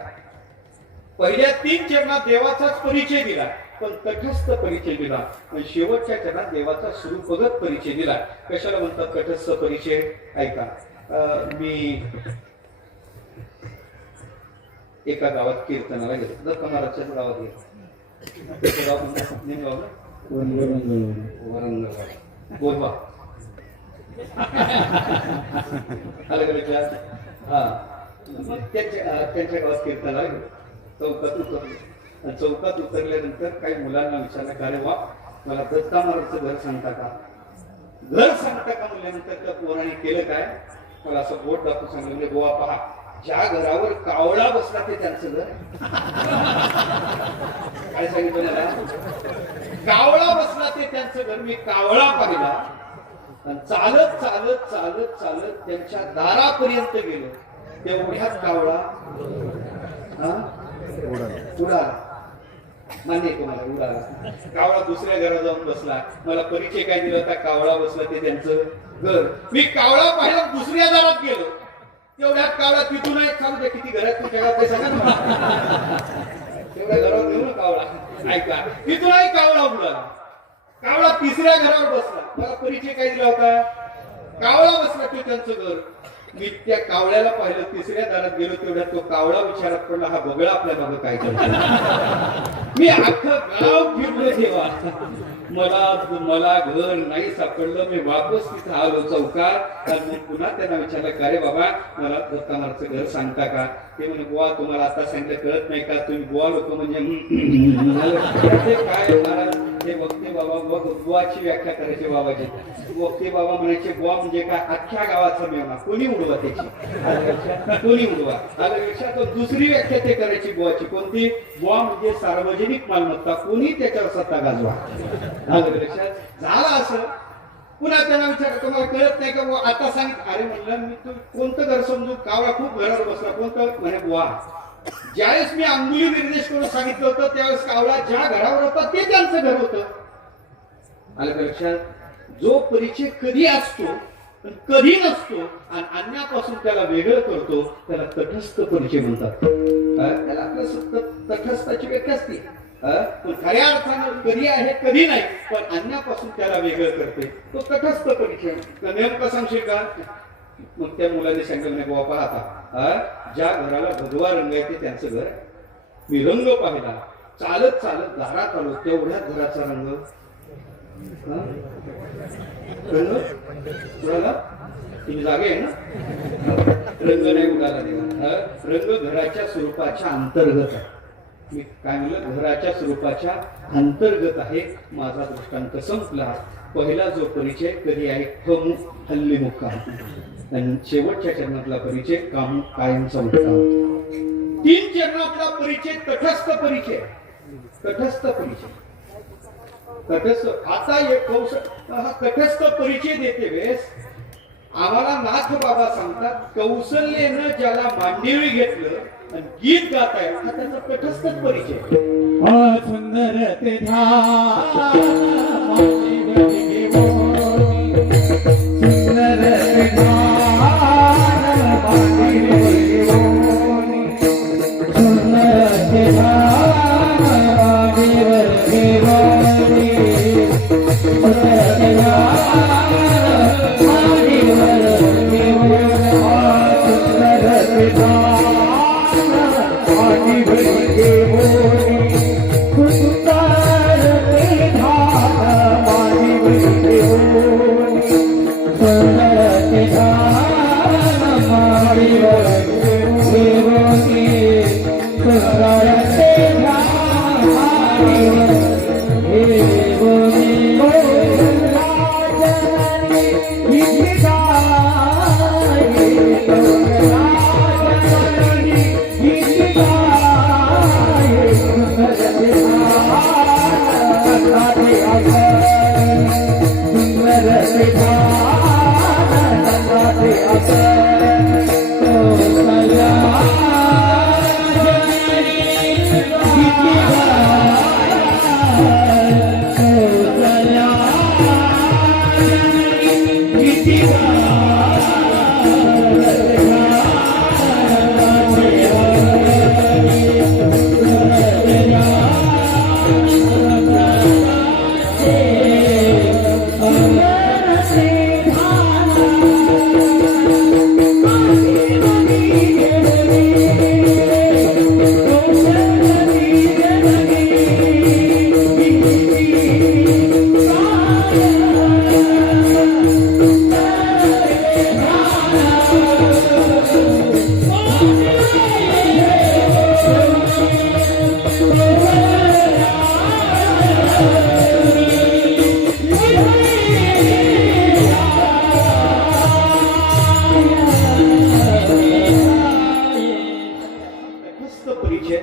पहिल्या 3 चरणात देवाचाच परिचय दिला, पण तटस्थ परिचय दिला. पण शेवटच्या चरणात देवाचा स्वरूपगत परिचय दिला. कशाला म्हणतात तटस्थ परिचय? ऐका, मी एका गावात कीर्तनाला गेलो, दत्त महाराजच्या गावात गेलो. बोलवा त्यांच्या गावात कीर्तनाला गेलो. चौकात उतरलो. चौकात उतरल्यानंतर काही मुलांना विचारलं, का रे वा मला दत्ता महाराजचं घर सांगता का म्हणल्यानंतर त्या पोराने केलं काय, मला असं बोट दाखवून सांगितलं, म्हणजे गोवा पहा, ज्या घरावर कावळा बसला ते त्यांचं घर. काय सांगितलं मला? कावळा बसला ते त्यांचं घर. मी कावळा पाहिला आणि चालत चालत चालत चालत त्यांच्या दारापर्यंत गेलो. तेवढ्यात कावळा उडाला. मान्य आहे तुम्हाला, उडाला. कावळा दुसऱ्या घरात जाऊन बसला. मला परिचय काय दिला होता? कावळा बसला ते त्यांचं घर. मी कावळा पाहिला, दुसऱ्या दारात गेलो. तेवढ्यात कावळा तिथून चालू द्या, किती घरात तुमच्या घरात ते सांगा ना. तेवढ्या घरावर घेऊ ना कावळा. ऐका, तिथूनही कावळा उडाला. कावळा तिसऱ्या घरावर बसला. मला परिचय काय दिला होता? कावळा बसला ते त्यांचं घर. मी त्या कावळ्याला पाहिलं, तिसऱ्या दारात गेलो. तेवढ्यात तो कावळा विचारात पडला, हा बगळा आपल्या मागं काय करतो? मी अख्खं गाव फिरलो देवा, मला घर नाही सापडलं. मी वापस तिथं आलो चौकात आणि मग पुन्हा त्यांना विचारलं, का रे बाबा मला दत्ता महाराजचं घर सांगता का? ते म्हणे, बुवा तुम्हाला आता सांगितलं कळत नाही का? तुम्ही बुवा लोक म्हणजे काय महाराज ते वक्ते बाबा, बुवाची व्याख्या करायची बाबाची. वक्ते बाबा म्हणायचे बुवा म्हणजे काय? अख्ख्या गावाचा मेवना, कोणी उडवा त्याची, कोणी उडवा. आलं लक्षात? दुसरी व्याख्या ते करायची बुवाची. कोणती? बुवा म्हणजे सार्वजनिक मालमत्ता, कोणी त्याच्यावर सत्ता गाजवा. आलं लक्षात? झालं असं. पुन्हा त्यांना विचारलं, तुम्हाला कळत नाही का? आता सांगितलं. अरे म्हणलं, मी तू कोणतं घर समजू? कावळा खूप घरावर बसला. कोणतं? म्हणे बुवा. ज्यावेळेस मी अंगुली निर्देश करून सांगितलं होतं त्यावेळेस कावळा ज्या घरावर होता ते त्यांचं घर होतं. आलं लक्षात? जो परिचय कधी असतो कधी नसतो आणि अन्यापासून त्याला वेगळं करतो त्याला तटस्थ परिचय म्हणतात. त्याला आपलं तटस्थाची व्याख्या असते. पण खऱ्या अर्थानं कधी आहे कधी नाही, पण अन्यापासून त्याला वेगळं करते, तो तटस्थ परिचय. नेमकं सांगशील का? मग त्या मुलाने सांगितलं, बाबा पाहता ज्या घराला भगवा रंग आहे ते त्यांचं घर आहे. मी रंग पाहिला, चालत चालत दारात आलो, तेवढ्याच घराचा रंग तुम्ही जागे आहे ना? रंग नाही उडाला देवा. रंग घराच्या स्वरूपाच्या अंतर्गत आहे. मी काय म्हणलं, घराच्या स्वरूपाच्या अंतर्गत आहे. माझा दृष्टांत संपला. पहिला जो परिचय कधी आहे खमु हल्ली मुक्काम आणि शेवटच्या चरणातला परिचय कामू कायमचा मुक्काम. 3 चरणातला परिचय तटस्थ परिचय. तटस्थ परिचय, तटस्थ. आता एक तटस्थ परिचय देते वेळेस आम्हाला नाथ बाबा सांगतात, कौशल्येनं ज्याला मांडीवी घेतलं आणि गीत गात आहे हा त्याचा तटस्थच परिचय. सुंदर ते ध्यान सुंदर ते ध्यान सुंदर ते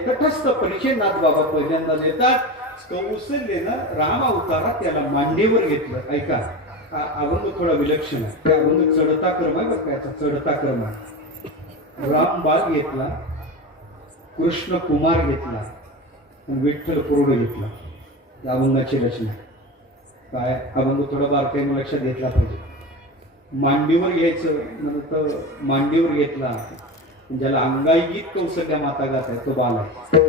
तटस्थ परिचय नाथ बाबा पहिल्यांदा देतात. कौशल्येनं राम अवतारात त्याला मांडीवर घेतलं. ऐका, हा अभंग थोडा विलक्षण आहे. त्या अभंग चढता क्रम आहे बघ, त्याचा चढता क्रम आहे. राम बाल घेतला, कृष्ण कुमार घेतला, विठ्ठल पुरोडे घेतला. त्या अभंगाची रचना काय, अभंग थोडा बारकाईने लक्षात घेतला पाहिजे. मांडीवर घ्यायचं नंतर मांडीवर घेतला, ज्याला अंगाई गीत कौशल्या माता गात आहे तो बाल आहे.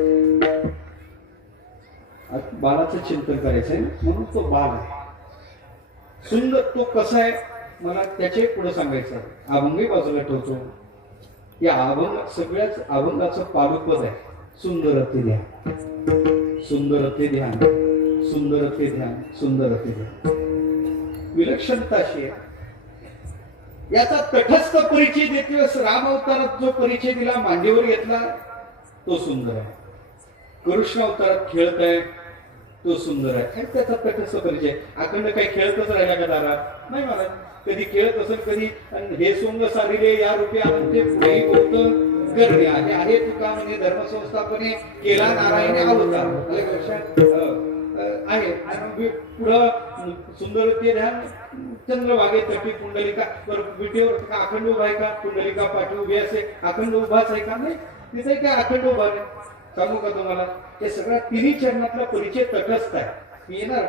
बालाचं चिंतन करायचंय म्हणून तो बाल आहे. सुंदर तो कसा आहे मला त्याचे पुढे सांगायचं आहे. अभंगी बाजूला ठेवतो. या अभंग सगळ्याच अभंगाचं पालुपद आहे. सुंदर ते ध्यान, सुंदर ते ध्यान, सुंदर ते ध्यान, सुंदर ते ध्यान. विलक्षणता अशी आहे. याचा तटस्थ परिचय देते. राम अवतारात जो परिचय दिला, मांडीवर घेतला, तो सुंदर आहे. कृष्ण अवतारात खेळत आहे, तो सुंदर आहे. आणि त्याचा तटस्थ परिचय. अखंड काही खेळतच राहिला का दारात? नाही मला कधी खेळत असेल कधी. हे सोंग सारिले या रूपे आमचे पुढे होत करणे आहे तुका म्हणजे धर्मसंस्थापने केला नारायण अवतार आहे. आणि पुढं सुंदर ते ध्यान चंद्रभागे तटी पुंडलिका विटेवर का अखंड उभा आहे का? पुंडलिका पाठी उभी असे अखंड उभाच आहे का? नाही, तिथे काय अखंड उभा नाही. सांगू का तुम्हाला, हे सगळ्या तिन्ही चरणातला परिचय तटस्थ आहे. मी येणार,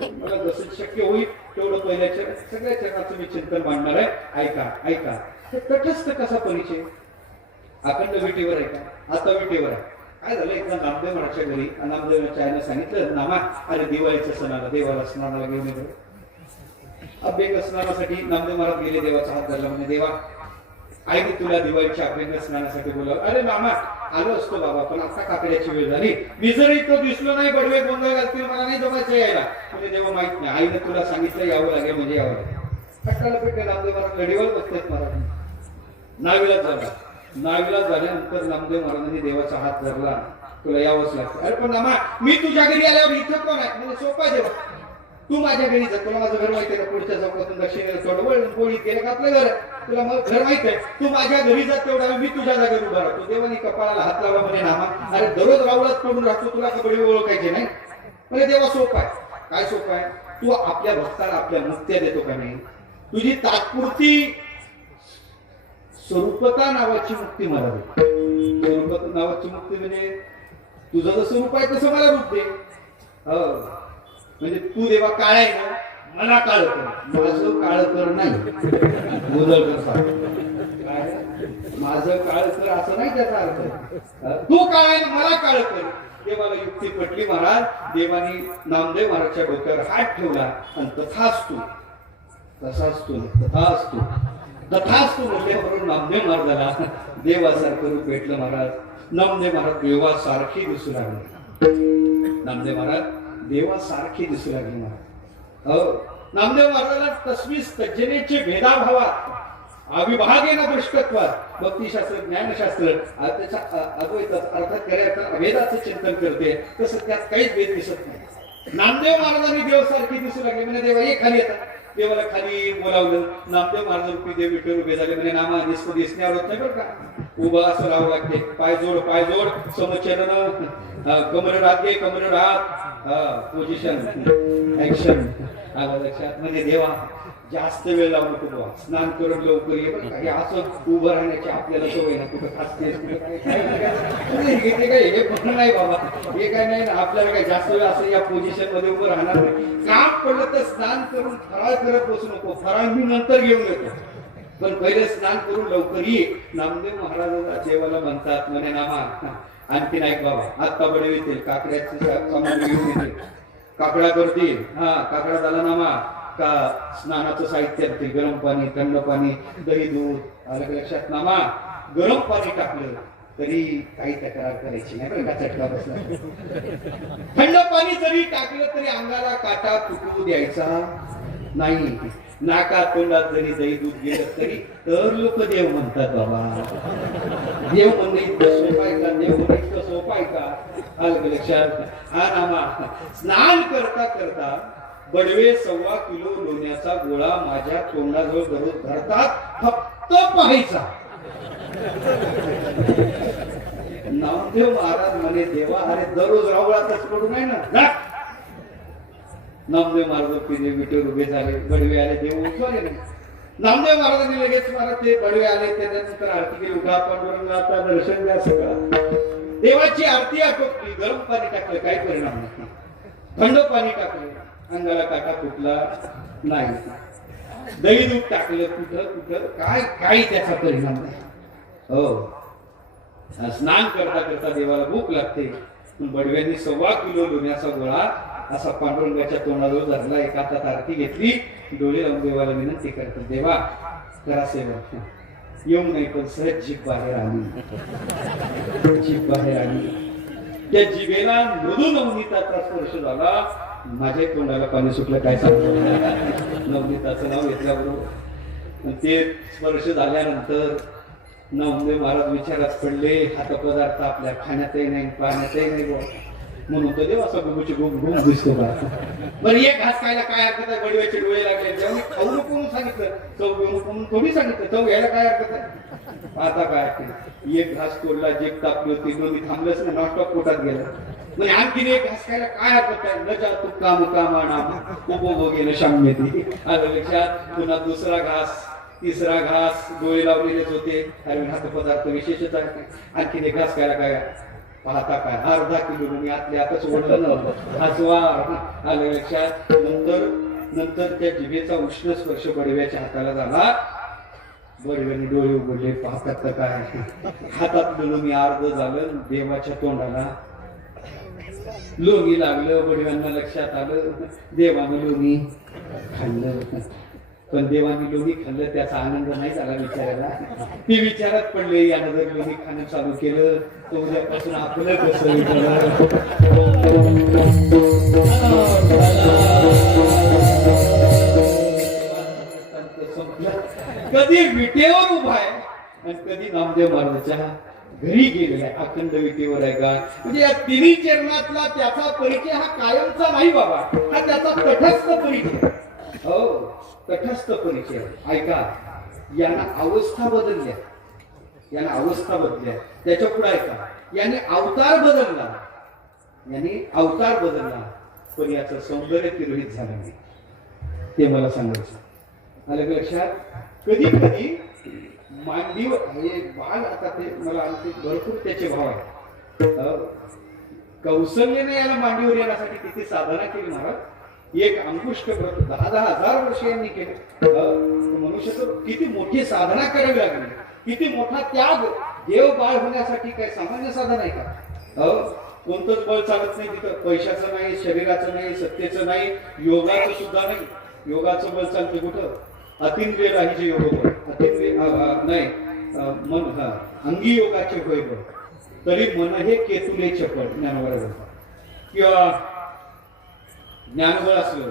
मला जसं शक्य होईल तेवढं पहिल्या चरण सगळ्या चरणाचं मी चिंतन मांडणार आहे. ऐका ऐका, हे तटस्थ कसा परिचय? अखंड विटेवर आहे का? आता विटेवर आहे. काय झालं, एकदा नामदेव महाराजच्या घरी नामदेवाच्या आईला सांगितलं, नामा अरे दिवाळीचं सण आला, देवाला स्नानाला घेऊन येतो. अभ्यंग स्नानासाठी नामदेव महाराज गेले, देवाचा हात धरला, म्हणजे देवा आईने तुला दिवाळीच्या अभ्यंग स्नानासाठी बोलावलं. अरे मामा आलो असतो बाबा, पण आता काकड्याची वेळ झाली, मी जरी तो दिसलो नाही, बडवे गोंधळ घालतील, मला नाही जमायचं यायला. म्हणजे देवा माहित नाही, आईने तुला सांगितलं यावं लागेल म्हणजे यावं लागेल. खट्टाला पेटले नामदेव महाराज लढीवर बसतात महाराज नाविलाज झाल्यानंतर नामदेव महाराजांनी देवाचा हात धरला, तुला यावंच लागतं. अरे पण नामा मी तुझ्या घरी आल्यावर इथं कोण आहे म्हणजे सोपा देवा, तू माझ्या घरी जा, तुला माझं घर माहिती आहे, पुढच्या चौकातून दक्षिणेला चढवळ पोळीत गेलं का आपलं घर, तुला मग घर माहित आहे, तू माझ्या घरी जा, तेवढा मी तुझ्या जागेवर उभा राहतो. देवानी कपाळाला हात लावला म्हणे नामा, अरे दररोज रावलाच पडून राहतो, तुला कबड्डी ओळखायचे नाही म्हणजे देवा सोपा आहे. काय सोपा आहे, तू आपल्या भक्ताला आपल्या मुक्त्या देतो का नाही, तुझी तात्पुरती स्वरूपता नावाची मुक्ती मला दे. स्वरूपता नावाची मुक्ती म्हणजे तुझं जसं रूप आहे तसं मला रूप दे. म्हणजे तू देवा काळ आहे ना, मला काळ कर, माझं काळ कर नाही, गोंधळ कर माझं काळ कर असं नाही त्याचा अर्थ. तू काळ आहे मला काळ कर. देवाला युक्ती पटली महाराज. देवानी नामदेव महाराजच्या डोक्यावर हात ठेवला आणि तथास्तु म्हणल्याबरोबर नामदेव महाराजाला देवासारखं रूप भेटलं महाराज. नामदेव महाराज देवासारखी दिसू लागले. नामदेव महाराज देवासारखी दिसू लागली महाराज. नामदेव महाराजाला तस्वीस तज्जनेचे भेदाभावात अविभागेन दृष्टत्वात भक्तिशास्त्र ज्ञानशास्त्र त्याच्या अद्वैतात अर्थात खऱ्या अभेदाचे चिंतन करते, तसं त्यात काहीच भेद दिसत नाही. नामदेव महाराजांनी देवासारखी दिसू लागली म्हणजे देवा एक खाली येतात. देवाला खाली बोलावलं. नामदेव महाराज रूपी देव विठ्ठल उभे झाले म्हणजे नामा दिसण्यावर होत नाही बरं का, उभं असं राहावं लागते. पाय जोड समचरण, कमर राहते कमर राहत, पोझिशन ऍक्शन आलं लक्षात. म्हणजे देवा जास्त वेळ लावू नको बाबा, स्नान करून लवकर ये बरं का. हे असं उभं राहण्याची आपल्याला सवय ना, कुठं खासते काय हे पण नाही बाबा, हे काय नाही. आपल्याला काय जास्त वेळ असं या पोझिशन मध्ये उभं राहणार नाही. काम पडलं तर स्नान करून फराळ करत बसू नको, फराळ मी नंतर घेऊन येतो, पण पहिले स्नान करून लवकर ये. नामदेव महाराजांना देवाला म्हणतात म्हणे नामा आणखी नाही बाबा, आत्ता बडे येतील काकड्याची सामग्री घेऊन येतील, काकडा करतील. काकडा झाला नामा का स्नानाचं साहित्य असतील, गरम पाणी थंड पाणी दही दूध आलं लक्षात. नामा गरम पाणी टाकलं तरी काही तक्रार करायची नाही बरं का, चटका बसला. थंड पाणी जरी टाकलं तरी अंगाला काटा फुटू द्यायचा नाही. नाका तोंडात जरी दही दूध गेलं तरी तर लोक देव म्हणतात बाबा. देव म्हणणे इतकं सोपं आहे का, देव म्हणणे इतकं सोपं आहे का, आलं लक्षात. हा नामा स्नान करता करता बडवे 1.25 किलो लोण्याचा गोळा माझ्या तोंडाजवळ दररोज धरतात, फक्त पाहायचा. नामदेव महाराज म्हणे देवा अरे दररोज रावळातच पडू नाही ना. नामदेव महाराज पिले विटेवर उभे झाले, बडवे आले, देव उठवले नाही. नामदेव महाराजांनी लगेच महाराज ते बडवे आले, त्याच्यानंतर आरती केली. उठा पांडुरंगा आता दर्शन द्या सगळं. देवाची आरती आटोपली. गरम पाणी टाकलं काही परिणाम नाही, थंड पाणी टाकलं अंगाला काटा फुटला नाही. दही दूध टाकलं कुठं काय त्याचा परिणाम नाही. हो स्नान करता करता देवाला भूक लागते. बडव्यांनी 1.25 किलो लोण्याचा गोळा असा पांडुरंगाच्या तोंडाजवळ धरला. एका हातात आरती घेतली, डोळे लावून देवाला विनंती करतात, देवा करा सेवा. येऊ नाही पण सहज जीभ बाहेर आली. त्या जिभेला मृदू नवनीताचा स्पर्श झाला. माझ्या तोंडाला पाणी सुटलं. काय सांगतो, नवनीताचं नाव घेतल्याबरोबर ते स्पर्श झाल्यानंतर नामदेव महाराज विचारात पडले. हातपदार्थ आपल्या खाण्यातही नाही पाण्यातही नाही बोल म्हणून तो देव असा गुबूची गुम दिसतो का. बरं एक घास खायला काय हरकत आहे, बडव्याचे डोळे लागले. जेव्हा खाऊ नको म्हणून सांगितलं, चव घेऊ नको म्हणून थोडी सांगितलं, चव घ्यायला काय हरकत आहे. आता काय एक घास तोडला, जेब तापली होती, दोन्ही थांबलंच नाही, नॉनस्टॉप पोटात गेलं. म्हणजे आणखीन एक घास खायला काय हरकत आहे. न जातो काम उपभोगेन शाम्यती आलं लक्षात. पुन्हा दुसरा घास, तिसरा घास, डोळे लावलेलेच होते. अरे हातपदार्थ विशेषच आहे. आणखीन एक घास खायला काय पाहता काय 1/2 किलो मी आतल्या आताच ओढलं नव्हतं. हसवा आलं लक्षात. नंतर त्या जिभेचा उष्ण स्पर्श बडव्याच्या हाताला झाला. बडव्याने डोळे उघडले, पाहतात तर काय हातात लोणी अर्ध झालं. देवाच्या तोंडाला लोणी लागलं. बडव्यांना लक्षात आलं देवानं लोणी खाल्लं. पण देवानी लोणी खाल्लं त्याचा आनंद नाही झाला विचारायला. ते विचारात पडले, यानं जर लोणी खाणं चालू केलं तर उद्यापासून आपलं कसं कधी विटेवर उभा आहे आणि कधी नामदेव महाराजांच्या घरी गेलेला आहे. अखंड विटेवर आहे का म्हणजे या तिन्ही चरणातला त्याचा परिचय हा कायमचा नाही बाबा, हा त्याचा तटस्थ परिचय. हो, तटस्थ परिचय. ऐका, यांना अवस्था बदलल्या, यांना अवस्था बदलल्या. त्याच्या पुढे ऐका, याने अवतार बदलला, याने अवतार बदलला, पण याचं सौंदर्य तिरोहित झालं नाही. ते मला सांगायचं. आलं का लक्षात? कधी कधी मांडीवर हे बाळ, आता ते मला आणखी भरपूर त्याचे भाव आहे. कौशल्याने याला मांडीवर येण्यासाठी किती साधना केली महाराज. एक अंकुष्ट व्रत 10,000 वर्ष यांनी केले. मनुष्य किती मोठी साधना करावी लागली, किती मोठा त्याग. देव बाळ होण्यासाठी काय सामान्य साधन आहे का? कोणतंच बळ चालत नाही तिथं. पैशाचं नाही, शरीराचं नाही, सत्तेचं नाही, योगाचं सुद्धा नाही. योगाचं बळ चालतं कुठं? अतिंद्रिय राहीचे योग बळ, अतिंद्रिय नाही मन, अंगी योगाचे होय बळ. तरी मन हे केतुले चपळ ज्ञानबळ बोलतात. किंवा ज्ञानबळ असलं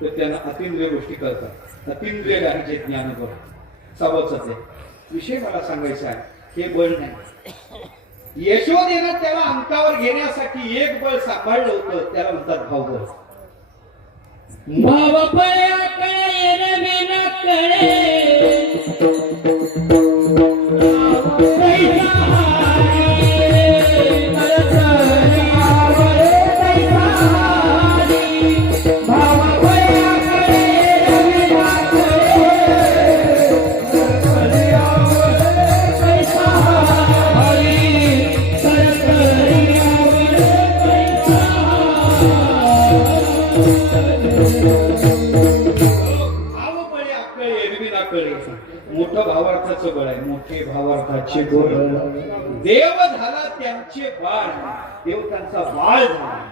तर त्यांना अतिंद्रिय गोष्टी करतात. अतिंद्रिय राहीचे ज्ञानबळ सावचच आहे. विषय मला सांगायचा आहे, हे बळ नाही. यशोदेनं त्याला अंकावर घेण्यासाठी एक बळ सांभाळलं होतं, त्याला म्हणतात भावबळ. भाव पळ्या कळे रवीना कळे मोठं भावार्थाचं बळ आहे. मोठे भावार्थाचे बळ. देव झाला त्यांचे बाळ, देव त्यांचा बाळ झाला.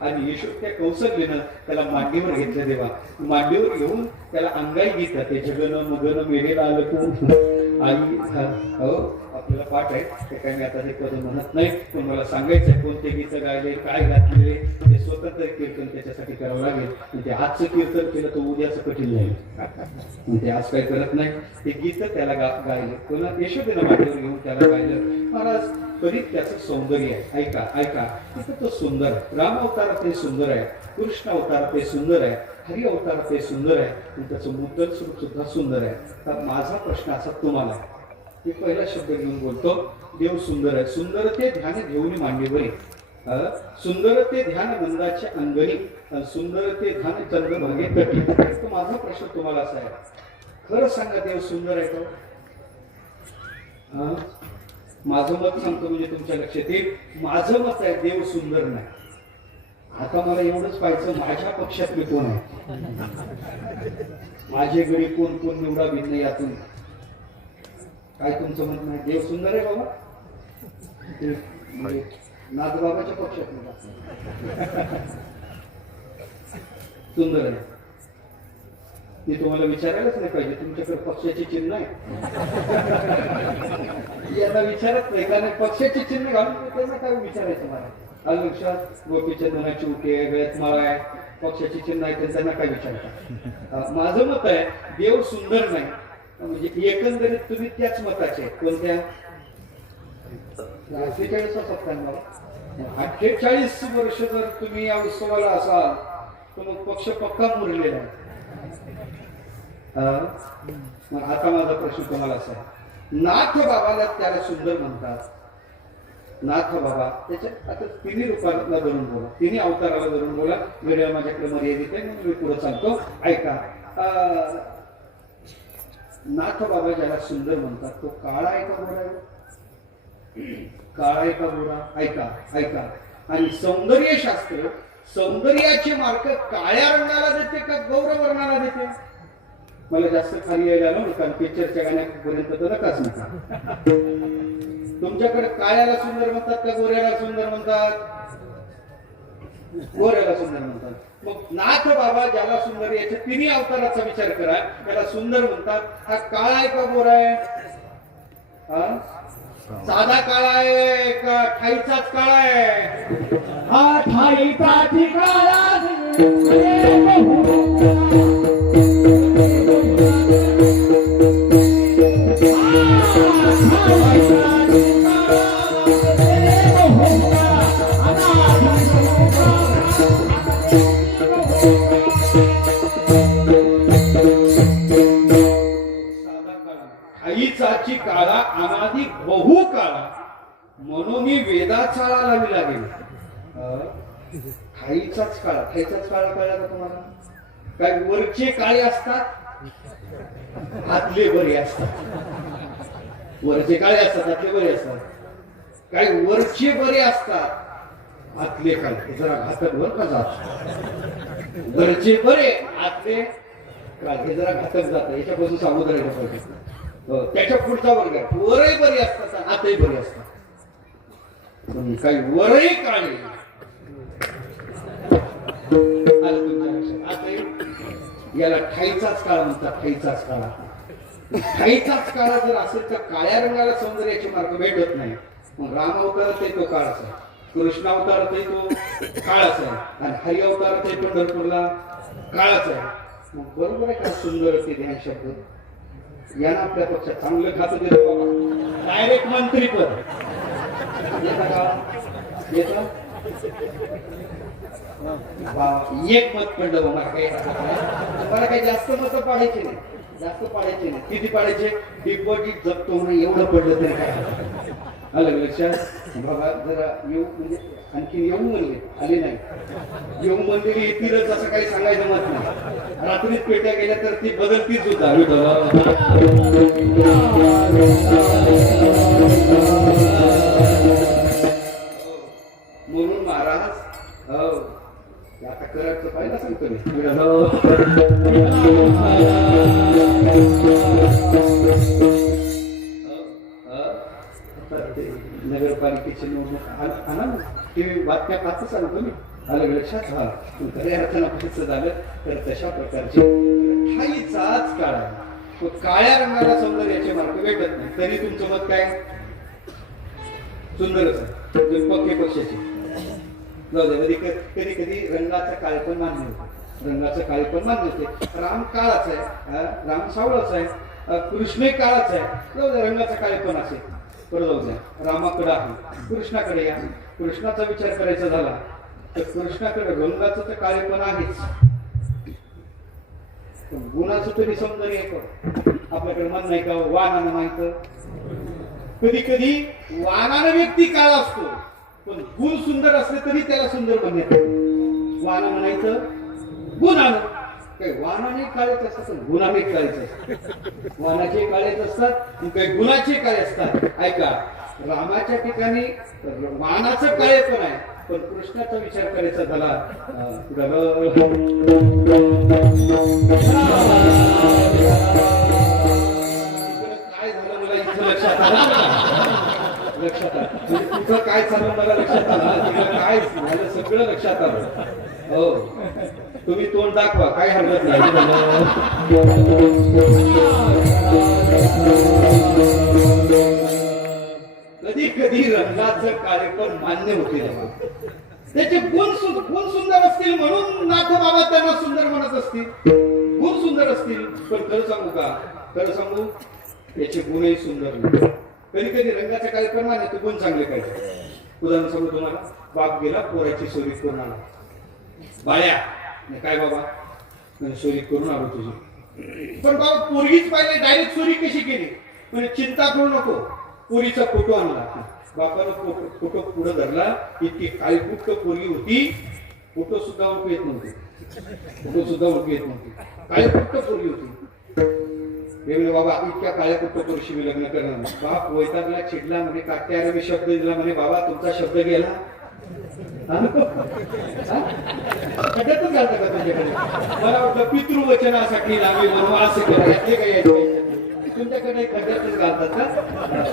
आणि यशोद त्या कौशल्यानं त्याला मांडीवर घेतलं. देवा मांडीवर घेऊन त्याला अंगाई घेतलं. ते जगन मगन मेलेला आलं तू आई. आपल्याला पाठ आहे ते काही मी आता ते कधी म्हणत नाही, पण मला सांगायचंय कोणते गीत गायले, काय घातलेले, ते स्वतंत्र कीर्तन त्याच्यासाठी करावं लागेल. म्हणजे आजचं कीर्तन केलं तर उद्याचं कठीण नाही. म्हणजे आज काही करत नाही. ते गीत त्याला गायले, कोणा यशोदेनं मांडीवर घेऊन त्याला गायलं महाराज. तरी त्याचं सौंदर्य आहे. ऐका ऐका, तिथं तो सुंदर आहे. राम अवतारात ते सुंदर आहे, कृष्ण अवतारात ते सुंदर आहे, हरी अवतारात ते सुंदर आहे, आणि त्याचं मुद्दल स्वरूप सुद्धा सुंदर आहे. तर माझा प्रश्न असा तुम्हाला, मी पहिला शब्द घेऊन बोलतो. देव सुंदर आहे. सुंदर ते ध्यान घेऊन मांडीवर आहे. सुंदर ते ध्यान मंदाच्या अंगणी, सुंदर ते ध्यान चंद्रभागे तटी. तर माझा प्रश्न तुम्हाला असा आहे, खरं सांगा देव सुंदर आहे का? माझं मत सांगतो म्हणजे तुमच्या लक्षात येईल. माझं मत आहे देव सुंदर नाही. आता मला एवढंच पाहायचं, माझ्या पक्षातले कोण आहे, माझे गडी कोण कोण निवडा भिन्न यातून. काय तुमचं म्हणणं आहे? देव सुंदर आहे बाबा? नाथबाबाच्या पक्षात सुंदर आहे. ते तुम्हाला विचारायलाच नाही पाहिजे, तुमच्याकडे पक्षाचे चिन्ह आहे. यांना विचारत नाही, कारण पक्षाचे चिन्ह घालून त्यांना काय विचारायचं मला. लक्षात गोपीचंदनाची उके गळ्यात माळा आहे, पक्षाचे चिन्ह आहे, त्यांना काय विचारतात. माझं मत आहे देव सुंदर नाही. म्हणजे एकंदरीत तुम्ही त्याच मताचे. कोणत्या? 48 48 वर्ष जर तुम्ही या उत्सवाला असाल तर मग पक्ष पक्का मुरलेला आहे. मग आता माझा प्रश्न तुम्हाला असा आहे, नाथ बाबाला त्याला सुंदर म्हणतात. नाथ बाबा त्याच्या आता तिन्ही रूपाला धरून बोला, तिन्ही अवताराला धरून बोला. वेळेला माझ्याकडे मर्यादित आहे म्हणून मी पुढे सांगतो. ऐका, नाथ बाबा ज्याला सुंदर म्हणतात तो काळा आहे का गोरा आहे? काळा आहे का गोरा? ऐका ऐका. आणि सौंदर्य शास्त्र सौंदर्याचे मार्क काळ्या रंगाला देते का गौरवर्णाला देते? मला जास्त खाली यायला नको, कारण पिक्चरच्या गाण्यापर्यंत तर नकाच नका. तुमच्याकडे काळ्याला सुंदर म्हणतात का गोऱ्याला सुंदर म्हणतात? गोऱ्याला सुंदर म्हणतात. मग नाथ बाबा ज्याला सुंदर, याच्या तिन्ही अवताराचा विचार करा, त्याला सुंदर म्हणतात. हा काळा आहे का गोरा आहे? साधा काळा आहे का ठाईचाच काळा आहे? हा ठाईचा काळा ठाईचाची काळा अनादी बहु काळा म्हणून मी वेदाचा लावी लागेल. ठाईचाच काळा कळला का तुम्हाला? काय वरचे काळे असतात, आतले बरे असतात. वरचे काळे असतात, आतले बरे असतात. काय वरचे बरे असतात, आतले काळे. जरा घातक वर का जात. वरचे बरे, आतले काळे जरा घातक जात. याच्यापासून सावध राहिलं पाहिजे. त्याच्या पुढचा वर्ग आहे, वरही बरे असतात, आतही बरे असतात. पण काही वरही काळे आलं तुमच्या लक्षात. आता याला ठाईचाच काळ म्हणतात. ठाईचाच काळा. ठाईचाच काळा जर असेल तर काळ्या रंगाला सौंदर्याचे मार्ग भेटत नाही. मग राम अवतारात तो काळाच आहे, कृष्ण अवतारात तो काळाच आहे, आणि हरी अवतारात पंढरपूरला काळाच आहे. मग बरोबर आहे का? सुंदर ते ध्यान शब्द यानं आपल्या पक्षात चांगलं खातं देतो बाबा. डायरेक्ट मंत्रीपद येतं का? येतं. एक मत पडलं मला काही जास्त मत पाडायचे नाही. जास्त पाडायचे नाही. किती पाडायचे? डिपॉझिट जप्त होणं एवढं पडलं तरी काय अलग लक्षात. बाबा जरा येऊ म्हणजे आणखी येऊ म्हणले, आले नाही. येऊ म्हणलेली येतीलच असं काही सांगायचं मत नाही. रात्रीच पेट्या गेल्या तर ती बदलतीच सुद्धा. म्हणून महाराज आता करायचं पाहिजे सांगतो नगरपालिकेची निवडणूक आणा ना. टीव्ही बातम्या पाहतच सांगतो मी. आलं लक्षात. हा खऱ्या अर्थानं फिक्स झालं तर तशा प्रकारचे ठाईचाच काळ आहे. काळ्या रंगाला सौंदर्याचे मार्ग भेटत नाही. तरी तुमचं मत काय? सुंदरच आहे. पक्के पक्षाचे कधी कधी रंगाचा काळ पण मान्य होते. रंगाचं काळ पण मान्य होते. राम काळाच आहे, राम सावळाच आहे, कृष्ण काळाच आहे. रंगाचा काळ पण असेल. बरं जाऊ द्या. रामाकडे आहे, कृष्णाकडे या. कृष्णाचा विचार करायचा झाला तर कृष्णाकडे रंगाचं तर काळे पण आहेच, गुणाचं तरी सौंदर्य आपल्याकडे मन नाही का? वानानं माहित. कधी कधी वानानं व्यक्ती काळ असतो पण गुण सुंदर असले तरी त्याला सुंदर म्हणण्यात. वाना म्हणायचं गुणानं. काही वानाने काळेच असतात, गुणाने काळेच असतात. वानाचे काळेच असतात, काही गुणाचे काळे असतात. ऐका, रामाच्या ठिकाणी वानाचं काळे पण आहे, पण कृष्णाचा विचार करायचा झाला काय झालं मला इथं लक्षात आलं. लक्षात आलं तुझं काय चाललं मला लक्षात आलं. तिकडं काय झालं सगळं लक्षात आलं. हो, तुम्ही तोंड दाखवा, काय हरकत नाही. कधी कधी रंगाचं कार्यक्रम मान्य होते. त्याचे गुण सुंदर असतील म्हणून नाथ बाबा त्यांना सुंदर म्हणत असतील. गुण सुंदर असतील, पण खरं सांगू का? खरं सांगू, त्याचे गुणही सुंदर नाही. कधी कधी रंगाचा कार्यक्रम मान्य होते, गुण चांगले पाहिजे. उदाहरण सांगू तुम्हाला. बाप गेला पोराची चोरी करून आला. बाळ्या काय बाबा चोरी करून आलो तुझी. पण बाबा पोरगीच पाहिजे, डायरेक्ट चोरी कशी केली? म्हणजे चिंता करू नको. पोरीचा फोटो आणला. बापानं फोटो पुढे धरला. इतकी काळीपुट्ट पोरगी होती, फोटो सुद्धा ओळखू येत नव्हती. फोटो सुद्धा ओळखू येत नव्हती. काळीपुट्ट पोरगी होती. वेगळे बाबा इतक्या काळ्यापुट्ट पोरीशी मी लग्न करणार. बाप वैतागला, चिडला. म्हणे काट्याला मी शब्द दिला. म्हणे बाबा तुमचा शब्द गेला. खड्ड्यातच घालता का तुमच्याकडे? मला वाटलं पितृवचनासाठी लावे म्हणून असं करायचे काय तुमच्याकडे खड्ड्यातच घालतात का?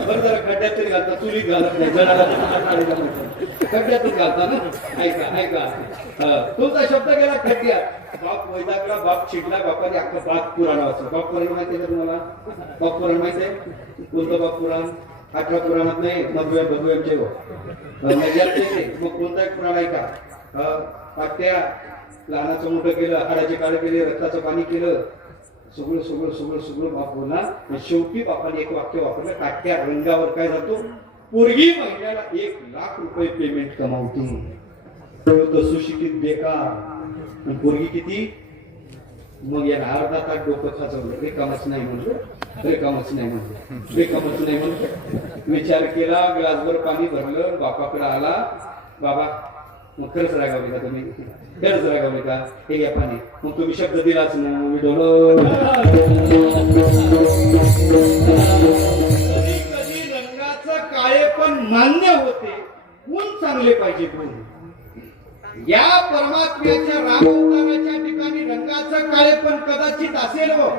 बरं जरा खड्ड्यातच घालतात, चुलीत घालत नाही. जणाला खड्ड्यातच घालतात ना. ऐका तुमचा शब्द गेला खड्ड्यात. बाप वैतागला, बाप चिडला. बापाने अख्खा बाप पुराण वाचलं. बाप पुराण माहिती आहे का तुम्हाला? बाप पुराण माहिती आहे? कोणतं बाप पुराण? 18 पुराणात नाही, भगव्यांचे मग कोणता एक पुराण आहे का? पाट्या लहानाचं मोठं केलं, हाडाचे काळे केले, रक्ताचं पाणी केलं, सगळं सगळं सगळं सगळं बाप बोलला. शेवटी बापाने एक वाक्य वापरलं, काट्या रंगावर काय जातो? पोरगी महिन्याला 1 लाख रुपये पेमेंट कमावते. सुशिक्षित बेकार. पोरगी किती? मग या अर्धा तास डोकं खाचवलं, हे कामच नाही म्हणलं. रेकामच नाही म्हणते, रेकामच नाही म्हणते. विचार केला, ग्लासभर पाणी भरलं, बापाकडे आला. बाबा मग खरंच रागावले का तुम्ही? खरंच रागावले का? हे घ्या पाणी. मग तुम्ही शब्द दिलाच ना. मी डोलं. कधी कधी रंगाचं काळे पण मान्य होते. गुण चांगले पाहिजे. गुण या परमात्म्याच्या राम अवताराच्या ठिकाणी रंगाचं काळे पण कदाचित असेल हो,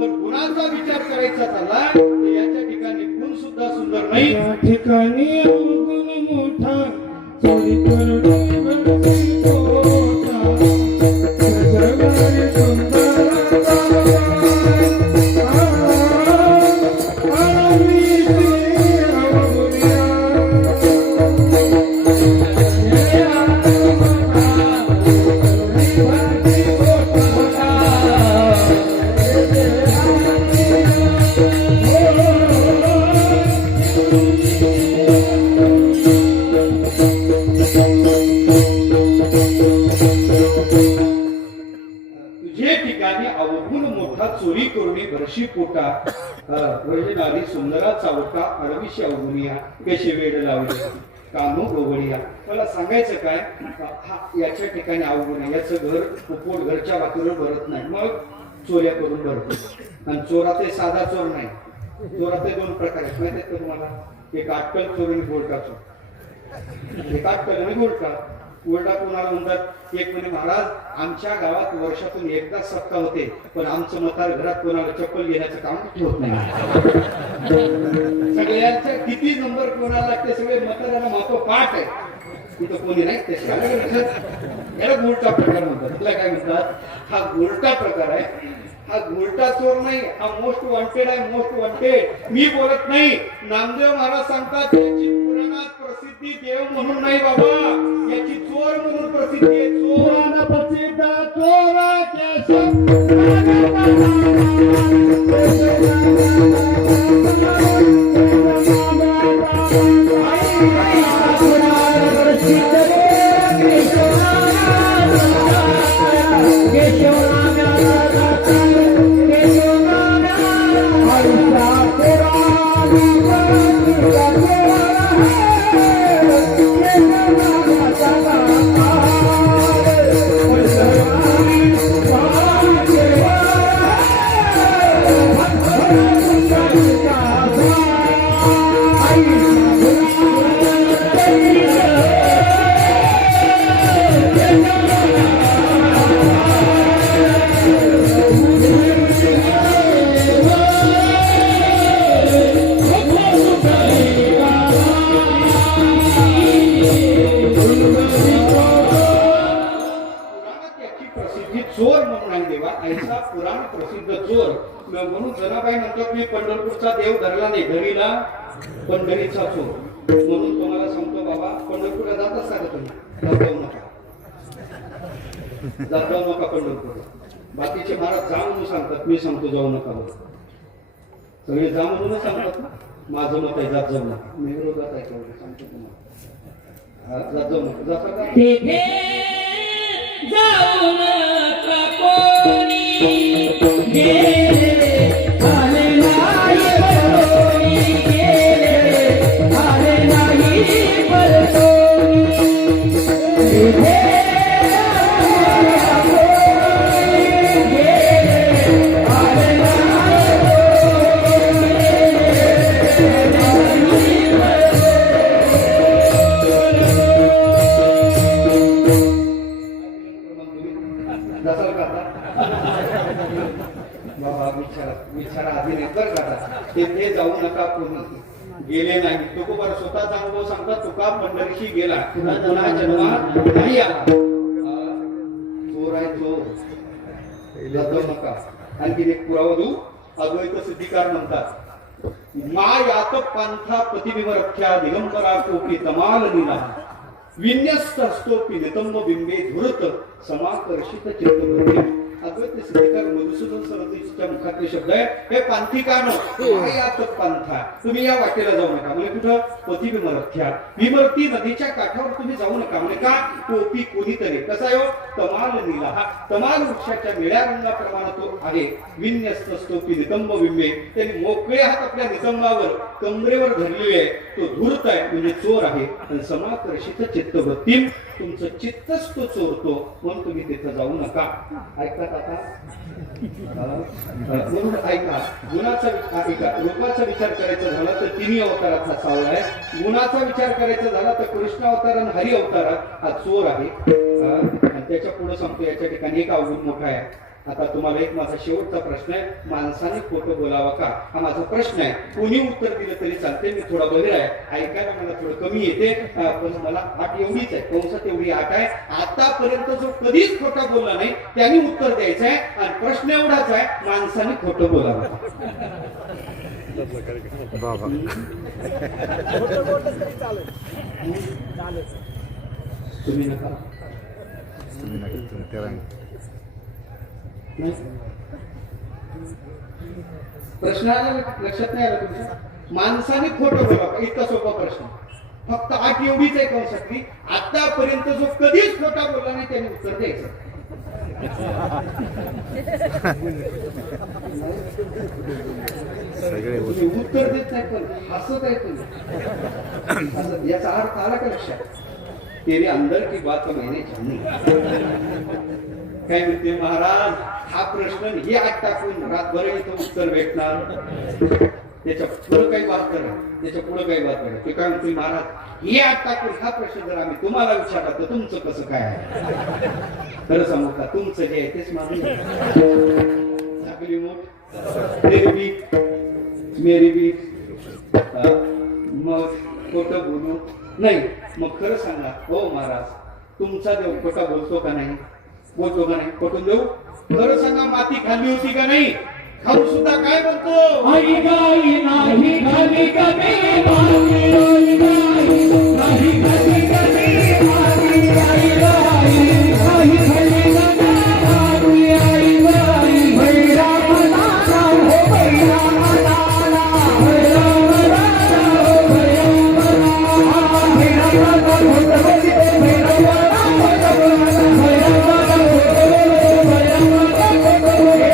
पण गुणाचा विचार करायचा चालला तर याच्या ठिकाणी गुण सुद्धा सुंदर नाही. या ठिकाणी अवगुण मोठा चोरी करणे भरती पोटा. जगारी सुंदर तुझे ठिकाणी अवगुण मोठा चोरी करुणी भरशी पोटा. वैजनारी सुंदरा चावटा अरविशी अवगुनिया कशी वेळ लावली कानो गोवळिया. मला सांगायचं काय, हा याच्या ठिकाणी अवगुण आहे. याचं घर पोट घरच्या वातीवर भरत नाही, मग चोऱ्या करून भरतो. आणि चोरात साधा चोर नाही, चोरात दोन प्रकार आहेत माहिती आहेत तुम्हाला. एक अट्टल चोर आणि गोलटा चोर. एक अट्टल आणि गोलटा. उलटा कोणाला म्हणतात, एक म्हणे महाराज आमच्या गावात वर्षातून एकदा सप्ताह होते, पण आमचं म्हातार घरात कोणाला चप्पल घेण्याचं काम होत नाही. सगळ्यांच्या किती नंबर कोणाला लागते, सगळे म्हाताऱ्याला महत्व पाठ आहे. तिथं कोणी नाही ते याला गोलटा प्रकार म्हणतात. तुला काय म्हणतात? हा गोलटा प्रकार आहे. हा गोलटा चोर नाही, हा मोस्ट वॉन्टेड आहे. मोस्ट वॉन्टेड मी बोलत नाही. नामदेव महाराज सांगतात याची पुराणात प्रसिद्धी देव म्हणून नाही बाबा, याची चोर म्हणून प्रसिद्धी आहे. चोर प्रसिद्ध चोर पुराण प्रसिद्ध चोर म्हणून जनाबाई म्हणतात मी पंढरपूरचा देव धरला नाही, धरीला पंढरीचा चोर. म्हणून तुम्हाला सांगतो बाबा, पंढरपूरला जात असता का तुम्ही? जात जाऊ नका, जात जाऊ नका पंढरपूर. बाकीचे महाराज जा म्हणून सांगतात, मी सांगतो जाऊ नका. सगळे जा म्हणूनच सांगतात. माझं मत आहे जात जाऊ नका. मी विरोधात आहे सांगतो तुम्हाला. जात जाऊ नका. जाता का? तेथे जाऊ नका कोणी गेले आले नाही परतोनी. गेले आले नाही परतोनी. तेथे तिथे जाऊ नका कोणी गेले नाही. तुकोबर स्वतःचा अनुभव सांगतात. तुका पंढरीशी गेला, पुन्हा जन्मात नाही आला. चोर आहे चोर, जाऊ नका. आणखी एक पुरावा देऊ. अद्वैत सिद्धिकार म्हणतात, मायात पंथा प्रतिबिंबरख्या दिगंबरा कोपी तमाल नीला विन्यस्त असतो नितंब बिंबे धुरत समाकर्षित चित्तवृत्ती. अद्वैत सिद्धीकर मधुसूदन सरस्वतीच्या मुखातले शब्द आहे, हे पांथिकानो मायात पंथा, तुम्ही या वाटेला जाऊ नका. म्हणजे कुठं पती विमरथ्या, विमरती नदीच्या काठावर तुम्ही जाऊ नका. म्हणजे का टोपी कोणीतरी कसा आहे हो, तमाल नीला, हा तमाल वृक्षाच्या निळ्या रंगाप्रमाणे तो आहे. विन्यस्तस्तोपी नितंब विंबे, त्यांनी मोकळे हात आपल्या नितंबावर कमरेवर धरलेले आहे. तो धूर्त आहे म्हणजे चोर आहे. आणि समाकर्षित चित्तवृत्ती, तुमचं चित्तच तो चोरतो, म्हणून तुम्ही तिथं जाऊ नका. ऐकतात आता? म्हणून ऐका, गुणाचा ऐका, रूपाचा विचार करायचा झाला तर तिन्ही अवतारात हा सावळा आहे. गुणाचा विचार करायचा झाला तर कृष्ण अवतार आणि हरी अवतारात हा चोर आहे. आणि त्याच्या पुढे सांगतो, याच्या ठिकाणी एक अवगुण मोठा आहे. आता तुम्हाला एक माझा शेवटचा प्रश्न आहे, माणसाने खोटं बोलावं का, हा माझा प्रश्न आहे. कोणी उत्तर दिलं तरी चालते, मी थोडा बहिर आहे, ऐकायला मला थोडं कमी येते, पण मला आठ एवढीच आहे, कंसात एवढी आठ आहे. आतापर्यंत जो कधीच खोटा बोलला नाही त्यांनी उत्तर द्यायचं आहे. आणि प्रश्न एवढाच आहे, माणसाने खोटं बोलावं. तुम्ही नका प्रश्न आला लक्षात नाही आला तुमच्या? माणसाने खोटं बोलावं, इतका सोपा प्रश्न. फक्त आठ एवढीच आहे कंसातली, आतापर्यंत जो कधीच खोटा बोलला नाही त्याने उत्तर द्यायचं. उत्तर देत नाही पण हसत आहे तुम्ही. याचा अर्थ आला का लक्षात? तेरे अंदर की बात मैंने जानी. काय म्हणते महाराज, हा प्रश्न हे आत टाकून रातभर इथं उत्तर भेटणार. त्याच्या पुढे काही बात करा, त्याच्या पुढे काही बात करा. ते काय म्हणते महाराज, हे आत टाकून हा प्रश्न जर आम्ही तुम्हाला विचारला तर तुमचं कसं काय आहे? खरं सांगू का, तुमचं जे आहे तेच माझं. चांगली मोठ मेरी बी मग खोटं बोलू नाही. मग खरं सांगा हो महाराज, तुमचा देव खोटा बोलतो का नाही? बोलतो का नाही? खोटून देऊ? खरं सांगा, माती खाल्ली होती का नाही? खाऊ सुद्धा काय म्हणतो? आई गाई नाही खाली कधी माती, आई गाई नाही खाली कधी माती, आई गाई नाही खाली कधी माती, आई गाई भैरा मनाला हो, भैरा मनाला, भैरा मनाला हो, भैरा मनाला, भैरा मनाला होत बोलते, भैरा मनाला होत बोलते, भैरा मनाला होत बोलते, भैरा मनाला होत बोलते.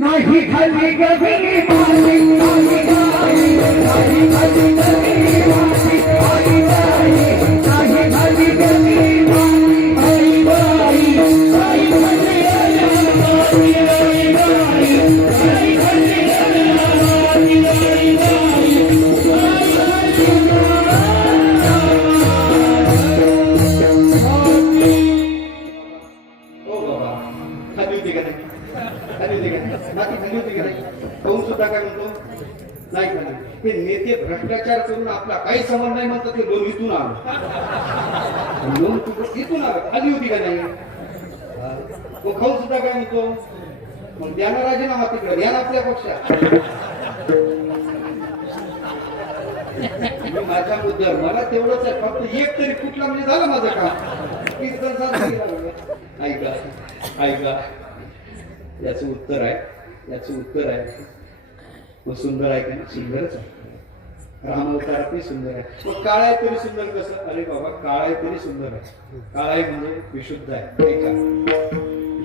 नाही खाली कधी माती, नाही गाई नाही खाली कधी माती, आई गाई नाही खाली कधी माती, आई गाई नाही खाली कधी माती, आई गाई नाही खाली कधी माती, आई गाई. हो बाबा, खाली होती का नाही? खाली होती का नाही? माती खाली होती का नाही? खाऊन सुद्धा काय म्हणतो? नाही खाली. हे नेते भ्रष्टाचार करून आपला काही संबंध नाही म्हणतात, ते लोन इथून आलं, लोन इथून आलं. खाली होती का नाही? तो खाऊन सुद्धा काय म्हणतो? मग द्या ना राजीनामा तिकडे, द्या ना आपल्या पक्षात. माझ्या मुद्द्यावर मला तेवढंच आहे, फक्त एक तरी कुठला म्हणजे झालं माझं काम. कीर्तन झालं. ऐका ऐका, याचं उत्तर आहे, याचं उत्तर आहे. मग सुंदर आहे का नाही? सुंदरच आहे. रामावतारातही सुंदर आहे. मग काळ आहे तरी सुंदर कसं? अरे बाबा, काळ आहे तरी सुंदर आहे. काळ आहे म्हणजे विशुद्ध आहे. ऐका,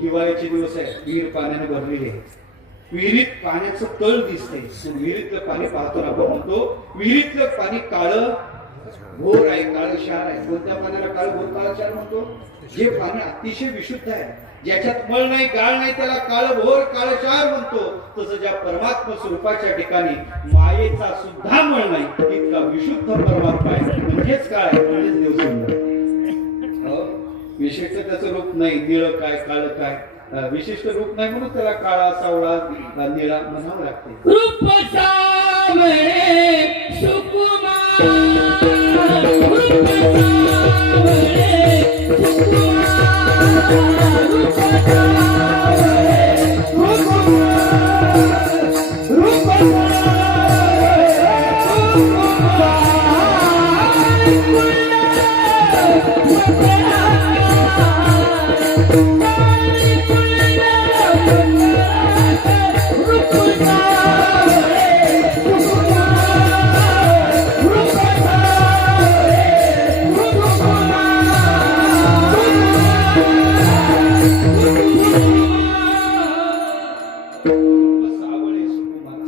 हिवाळ्याचे दिवस आहे, विहीर पाण्याने भरलेली आहे. विहिरीत पाण्याचं तळ दिसते. विहिरीतलं पाणी पाहतो ना आपण म्हणतो विहिरीतलं पाणी काळं भोर आहे, काळं क्षार आहे. कोणत्या पाण्याला काळं भोर काळं क्षार म्हणतो? जे पाणी अतिशय विशुद्ध आहे, ज्याच्यात मळ नाही गाळ नाही, त्याला काळं भोर काळं क्षार म्हणतो. तसं ज्या परमात्मा स्वरूपाच्या ठिकाणी मायेचा सुद्धा मळ नाही, इतका विशुद्ध परमात्मा आहे. म्हणजेच काय? म्हणजेच देव सुंदर. विशिष्ट त्याचं रूप नाही, निळं काय काळं काय, विशिष्ट रूप नाही म्हणून त्याला काळा सावळा निळा म्हणावं लागते. रूप सावळे सुकुमार, रूप सावळे सुकुमार, रूप सावळे सुकुमार, रूप सावळे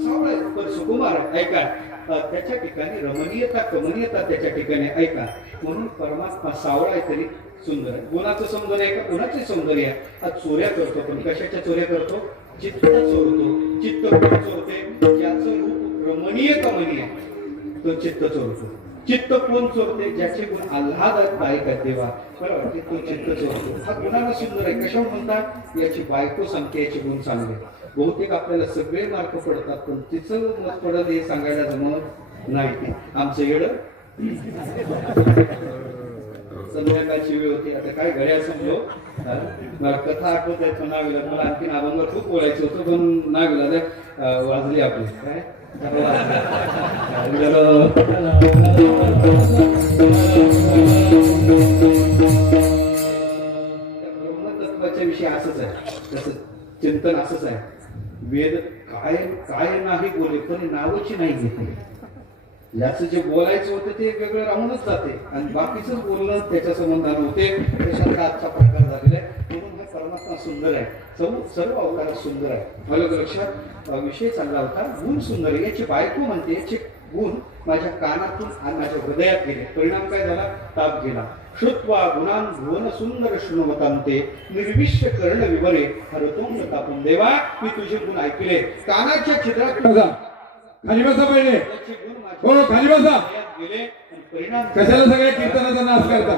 सावळे पण सुकुमार आहे. ऐका त्याच्या ठिकाणी रमणीयता कमनीयता त्याच्या ठिकाणी ऐका. म्हणून परमात्मा सावळा आहे तरी सुंदर आहे. गुणाचं सौंदर्य आहे का गुणाचे सौंदर्य आहे. आज चोऱ्या करतो पण कशाच्या चोऱ्या करतो? चित्त चोरतो. चित्त कोण चोरते? ज्याचं रूप रमणीय कमनीय तो चित्त चोरतो. चित्त कोण चोरते? ज्याचे गुण आल्हाददायक आहेत देवा बरोबर की तो चित्त चोरतो. हा गुणाला सुंदर आहे. कशावर म्हणतात? याची बायको सांगते याचे गुण चांगले. बहुतेक आपल्याला सगळे मार्क पडतात पण तिचं मत पडत हे सांगायला जमत नाही. ते आमचं येडं संध्याकाळची वेळ होती. आता काय घड्याळ समजलो मला कथा आठवत आहे पण नाविला मला आणखीन अभंग खूप बोलायचं होतं पण नाविला वाजली आपली काय ब्रह्मतत्वाच्या विषयी असंच आहे. तसं चिंतन असंच आहे. वेद काय काय नाही बोले पण नावाची नाही घेतली. याचं जे बोलायचं होतं ते वेगळं राहूनच जाते आणि बाकीच बोलणं त्याच्या संबंधाने होते. त्याच्यात आजचा प्रकार झालेला आहे. म्हणून हा परमात्मा सुंदर आहे. सर्व अवतार सुंदर आहे. मला लक्षात विषय चालला होता. गुण सुंदर आहे. याची बायको म्हणते याचे गुण माझ्या कानातून आणि माझ्या हृदयात गेले. परिणाम काय झाला? ताप गेला. श्रुत्वा गुणान भुवन सुंदर शृण्वतांते निर्विश्य कर्ण विवरे हरतोंग तापून देवा मी तुझे गुण ऐकले. कानाच्या छिद्रात खाली बसा पहिले. हो खाली बसा. गेले आणि परिणाम कशाला सगळ्या कीर्तनाचा नाश करता?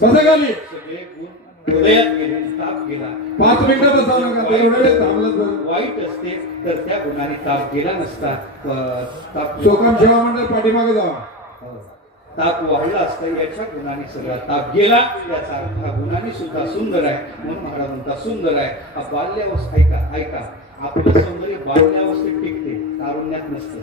बसा खाली. सगळे गुण हृदयात गेले. ताप गेला. 5 मिनिटं बसावं नका. एवढा वेळ थांबलं वाईट असते तर त्या गुणाने ताप गेला नसता. ताप शोकम सेवा मंडळ पाठीमागे जावा. ताप वाढला असता. याच्या गुणाने सगळा ताप गेला. याचा अर्थ हा गुणाने सुद्धा सुंदर आहे. म्हणून महाराज म्हणता सुंदर आहे. हा बाल्यावस्था ऐका ऐका आपलं सौंदर्य बाल्यावस्थेत टिकते तारुण्यात नसतं.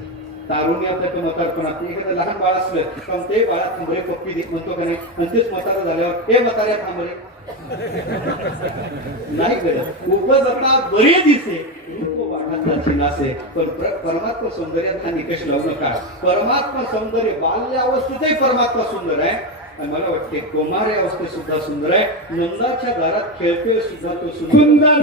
तारुण्यात त्या म्हातारपणात एखादं लहान बाळ असलं पण ते बाळा थांबरे पप्पी देत म्हणतो का नाही आणि तेच म्हातारा झाल्यावर हे म्हाताऱ्या थांबरे नाही करत. उपज आता बरे दिसे रूप वाटाचा चिन्हासे पण परमात्मा सौंदर्यात हा निकष लावू नका. परमात्मा सौंदर्य बाल्यावस्थेतही परमात्मा सुंदर आहे आणि मला वाटते कुमार अवस्थेत सुद्धा सुंदर आहे. नंदाच्या दारात खेळते सुद्धा तो सुंदर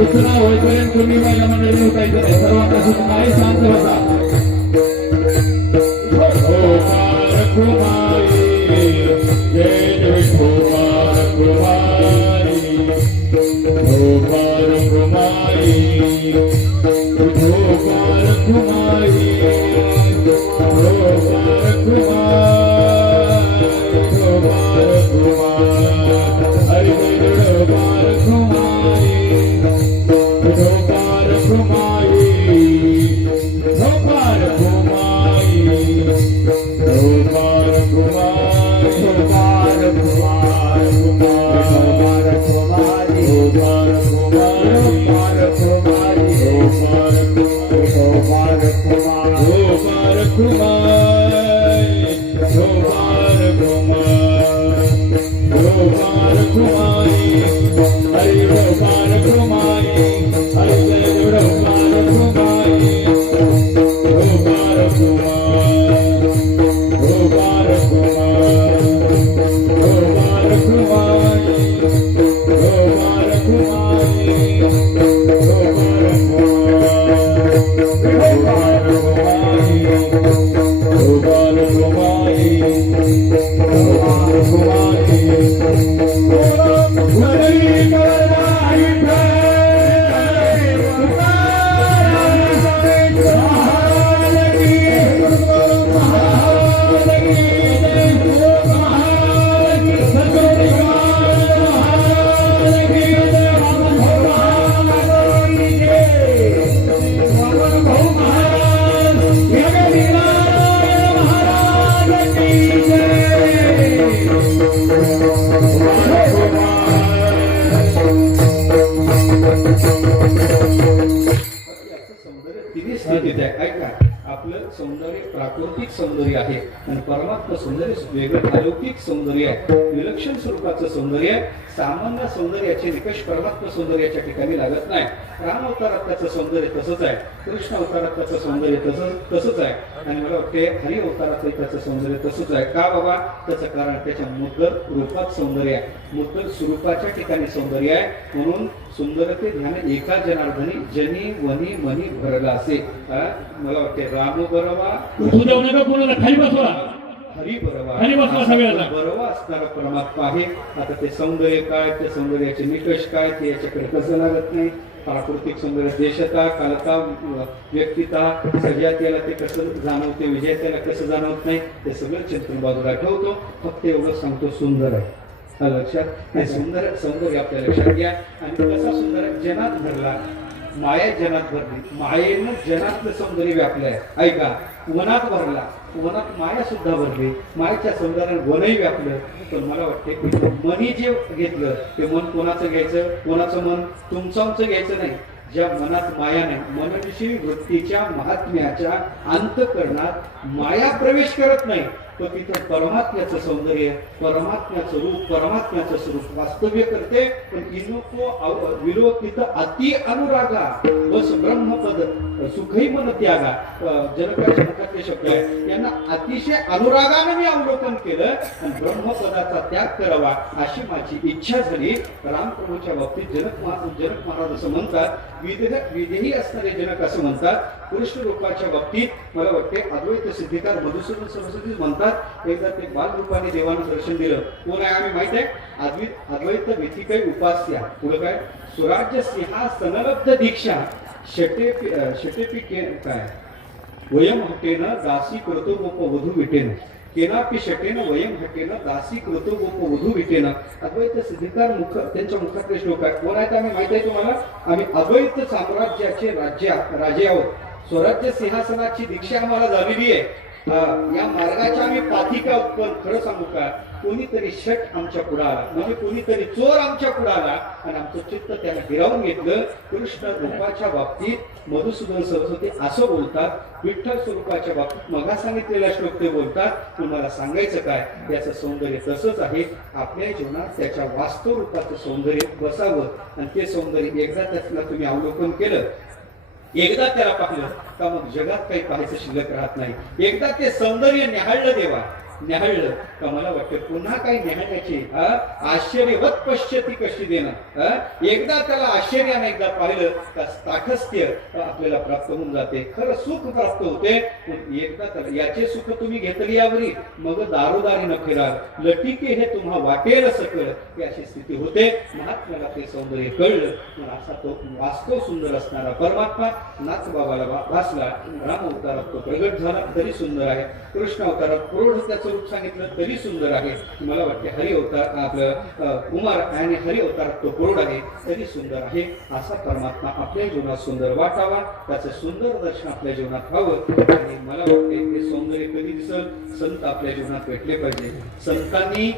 सूचना होईपर्यंत तुम्ही महिला मंडळी उठायचं नाही. सर्वांना सूचना आहे शांत होता. Kumaar स्थितीत आहे. ऐका, आपलं सौंदर्य प्राकृतिक सौंदर्य आहे आणि परमात्मा सौंदर्य वेगळं अलौकिक सौंदर्य आहे, विलक्षण स्वरूपाचं सौंदर्य आहे. सामान्य सौंदर्याचे निकष परमात्मा सौंदर्याच्या ठिकाणी लागत नाही. राम अवतारात त्याचं सौंदर्य तसंच आहे, कृष्ण अवतारात त्याचं सौंदर्य तसंच आहे आणि मला वाटते हरी अवतारात त्याचं सौंदर्य तसंच आहे. का बाबा? त्याचं कारण त्याच्या मुद्गल रूपात सौंदर्य आहे, मुद्गल स्वरूपाच्या ठिकाणी सौंदर्य आहे. म्हणून सुंदरते ध्यान एका जनार्दनी जनी वनी मनी भरला असे. मला वाटते राम बरवा उद्या नका कोणाला खाली बसवा, हरी बरवा, खाली बसवा सगळ्यांना. बरवा असणारा परमात्मा आहे. आता ते सौंदर्य काय, ते सौंदर्याचे निकष काय, ते याच्याकडे कसं लागत नाही. प्राकृतिक सौंदर्य देशता कालता व्यक्तिता सजात्याला ते कसं जाणवते, विजयात्याला कसं जाणवत नाही, ते सगळं चिंतन बाजूला ठेवतो. फक्त एवढं सांगतो सुंदर आहे. लक्षात हे सुंदर सौंदर्य आपल्या लक्षात घ्या. आणि कसा सुंदर आहे? जनात भरला, माया जनात भरली, मायेनं जनातलं सौंदर्य व्यापलं आहे. ऐका, वनात भरला, वनात माया सुद्धा भरली, मायेच्या सौंदर्याने वनही व्यापलं. पण मला वाटते मनी जे घेतलं ते मन कोणाचं घ्यायचं? कोणाचं मन? तुमचं घ्यायचं नाही. ज्या मनात माया नाही, मनविषयी वृत्तीच्या महात्म्याच्या अंतःकरणात माया प्रवेश करत नाही, तर तिथं परमात्म्याचं सौंदर्य, परमात्म्याचं रूप, परमात्म्याचं स्वरूप वास्तव्य करते. पण इनको विरोध तिथं अति अनुरागा बस ब्रह्मपद सुखही मन त्यागा, जनकाच्या मुखातले शब्द आहे. यांना अतिशय अनुरागाने मी अवलोकन केलं आणि ब्रह्मपदाचा त्याग करावा अशी माझी इच्छा झाली. रामप्रभूच्या बाबतीत जनक महाराज असं म्हणतात, विदेही असणारे जनक असं म्हणतात. कृष्ण रूपाच्या बाबतीत मला वाटते अद्वैत सिद्धिकार मधुसूदन सरस्वती म्हणतात, एकदा ते बाल रूपाने देवानं दर्शन दिलं. कोण आहे आम्ही माहित आहे? अद्वैत व्यतिकय उपास्या. पुढे काय? सुराज्य सिंहासनलब्ध दीक्षा शटेपी काय वयम हटेन दासी करतो गोप वधू विटेन, केनापी शटेन वयम हटेन दासी करतो गोप वधू विटेन. अद्वैत सिद्धिकार मुख त्यांच्या मुखातले श्लोक आहे. कोण आहेत आम्ही माहित आहे तुम्हाला? आम्ही अद्वैत साम्राज्याचे राजे आहोत. स्वराज्य सिंहासनाची दीक्षा आम्हाला झालेली आहे. या मार्गाच्या आम्ही पाथिका उत्पन्न. खरं सांगू का, कोणीतरी शट आमच्या पुढे आला, म्हणजे कोणीतरी चोर आमच्या पुढे आला आणि आमचं चित्त त्याला हिरावून घेतलं. कृष्ण रूपाच्या बाबतीत मधुसूदन सरस्वती असं बोलतात, विठ्ठल स्वरूपाच्या बाबतीत मगा सांगितलेला श्लोक ते बोलतात. तुम्हाला सांगायचं काय? त्याचं सौंदर्य तसंच आहे. आपल्या जीवनात त्याच्या वास्तव रूपाचं सौंदर्य बसावं आणि ते सौंदर्य एकदा त्यातलं तुम्ही अवलोकन केलं, एकदा त्याला पाहिलं का मग जगात काही पाहायचं शिल्लक राहत नाही. एकदा ते सौंदर्य निहाळलं देवा, निहाळलं का मला वाटतं पुन्हा काही निहाळण्याची आश्चर्यवत पश्यती कशी देणं. एकदा त्याला आश्चर्याने एकदा पाहिलं का ताठस्थ्य आपल्याला प्राप्त होऊन जाते, खरं सुख प्राप्त होते. एकदा त्याला याचे सुख तुम्ही घेतली यावरी मग दारोदारी न फिराल, लटिके हे तुम्हा वाटेल सकळ, ही अशी स्थिती होते. महात्म्याला ते सौंदर्य कळलं. असा तो वास्तव सुंदर असणारा परमात्मा नाथ बाबाला भासला. राम अवतारात तो प्रगट झाला तरी सुंदर आहे. कृष्ण अवतारात प्रौढ त्याचं रूप सांगितलं तरी सुंदर आहे. मला वाटते हरी अवतार आपलं कुमार आणि हरी अवतारात तो प्रौढ आहे तरी सुंदर आहे. असा परमात्मा आपल्या जीवनात सुंदर वाटावा, त्याचं सुंदर दर्शन आपल्या जीवनात व्हावं. आणि मला वाटते हे सौंदर्य कधी दिसल? संत आपल्या जीवनात भेटले पाहिजे. संतांनी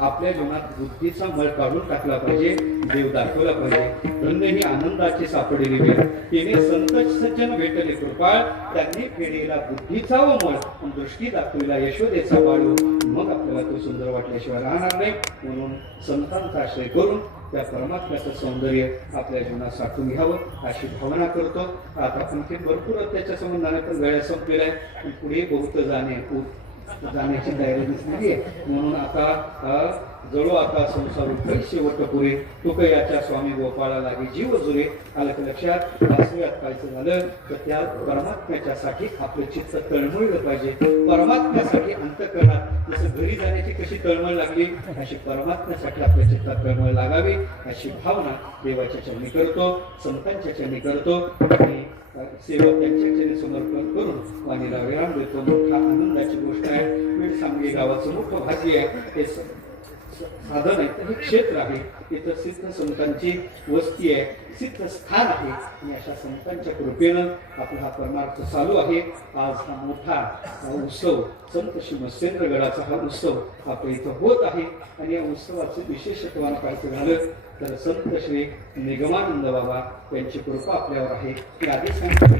आपल्या जीवनात बुद्धीचा मळ काढून टाकला पाहिजे, देव दाखवला पाहिजे. धन्य ही आनंदाची सापडलेली वेळ, तिने संत सज्जन भेटले कृपाळ, त्यांनी फेडलेला बुद्धीचा व मळ, दृष्टी दाखविला यशोदेचा बाळू. मग आपल्याला तो सुंदर वाटल्याशिवाय राहणार नाही. म्हणून संतांचा आश्रय करून त्या परमात्म्याचं सौंदर्य आपल्या जीवनात साठवून घ्यावं अशी भावना करतो. आता आणखी भरपूर त्याच्या संबंधाने पण वेळ संपलेला आहे. पुढे बहुत जाण्याची तयारी दिसलेली आहे. म्हणून आता जळो आता संसार उठल शेवट पुरे, तुक याच्या स्वामी गोपाळा लागे जीव जुरे. आलं लक्षात. वास्तव्यात कायचं झालं तर त्या परमात्म्याच्यासाठी आपलं चित्त तळमळलं पाहिजे. परमात्म्यासाठी अंतःकरणात जसं घरी जाण्याची कशी तळमळ लागली अशी परमात्म्यासाठी आपल्या चित्तात तळमळ लागावी अशी भावना देवाच्या चरणी करतो, संतांच्या चरणी करतो आणि सेवक त्यांच्या चरणी समर्पण करून वाणीला विराम देतो. मोठा आनंदाची गोष्ट आहे. बीड सांगली गावाचं मोठं भाग्य आहे. हे साधन आहे, हे क्षेत्र आहे. इथं सिद्ध संतांची वस्ती आहे, सिद्ध स्थान आहे. आणि अशा संतांच्या कृपेनं आपला हा परमार्थ चालू आहे. आज हा मोठा उत्सव संत श्री मत्स्येंद्रगडाचा हा उत्सव आपल्या इथं होत आहे. आणि या उत्सवाचं विशेषत्वानं पाहायचं झालं तर संत श्री निगमानंद बाबा यांची कृपा आपल्यावर आहे की आधी सांगितलं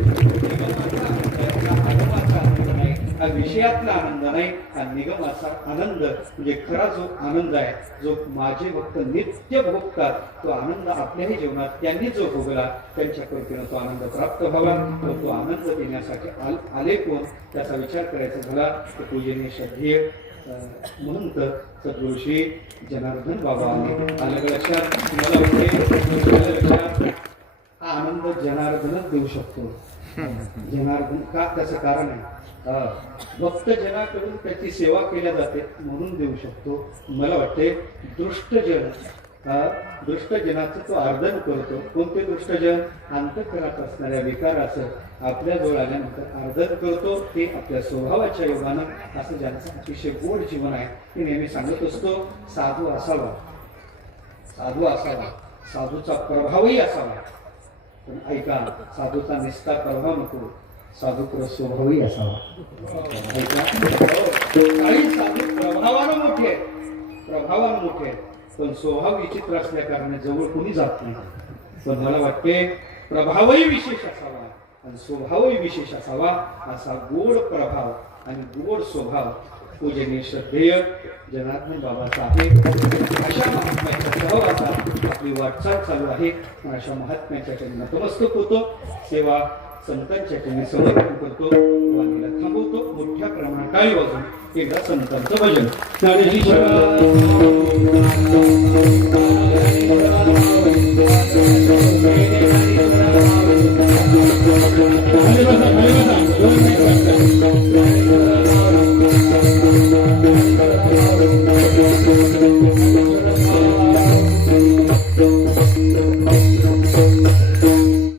निगमाचा आनंद नाही, हा विषयातला आनंद नाही, हा निगमाचा आनंद म्हणजे खरा जो आनंद आहे, जो माझे भक्त नित्य भोगतात तो आनंद आपल्याही जीवनात त्यांनी जो भोगला त्यांच्या कृपेनं तो आनंद प्राप्त व्हावा. तो आनंद देण्यासाठी आले कोण त्याचा विचार करायचा झाला तर पूजनीय श्रद्धेय महंत सद्गुरू श्री जनार्दन बाबा आले लक्षात. मला वाटते लक्षात हा आनंद जनार्दनच देऊ शकतो. जनार्दन का त्याचं कारण आहे भक्त जनाकडून त्याची सेवा केल्या जाते म्हणून देऊ शकतो. मला वाटते दृष्टजन दृष्टजनाचं तो आर्दन करतो. कोणते दृष्टजन अंतःकरणात असणाऱ्या विकाराचं आपल्या जवळ आल्यानंतर आर्दन करतो. ते आपल्या स्वभावाच्या योगानं असं ज्यांचं अतिशय गोड जीवन आहे ते नेहमी सांगत असतो साधू असावा, साधू असावा, साधूचा प्रभावही असावा. पण ऐका साधूचा निस्ता प्रभाव नको, साधूचा स्वभावही असावा. काही साधू प्रभावानं मोठे आहेत, प्रभावानं मोठे आहेत पण स्वभाव विचित्र असल्या कारणाने जवळ कोणी जात नाही. पण मला वाटते प्रभावही विशेष असावा आणि स्वभावही विशेष असावा. असा गोड प्रभाव आणि गोड स्वभाव पूजनीय श्रद्धेय जनार्दन बाबाचा आहे. अशा महात्म्याच्या सहवासात आपली वाटचाल चालू आहे. अशा महात्म्याच्या ठिकाणी नतमस्तक होतो, सेवा संतांच्या ठिकाणी समर्पण करतो, वाणीला थांबवतो. मोठ्या प्रमाणात टाळी वाजून एकदा संतांचं भजन. ज्ञानेश्वर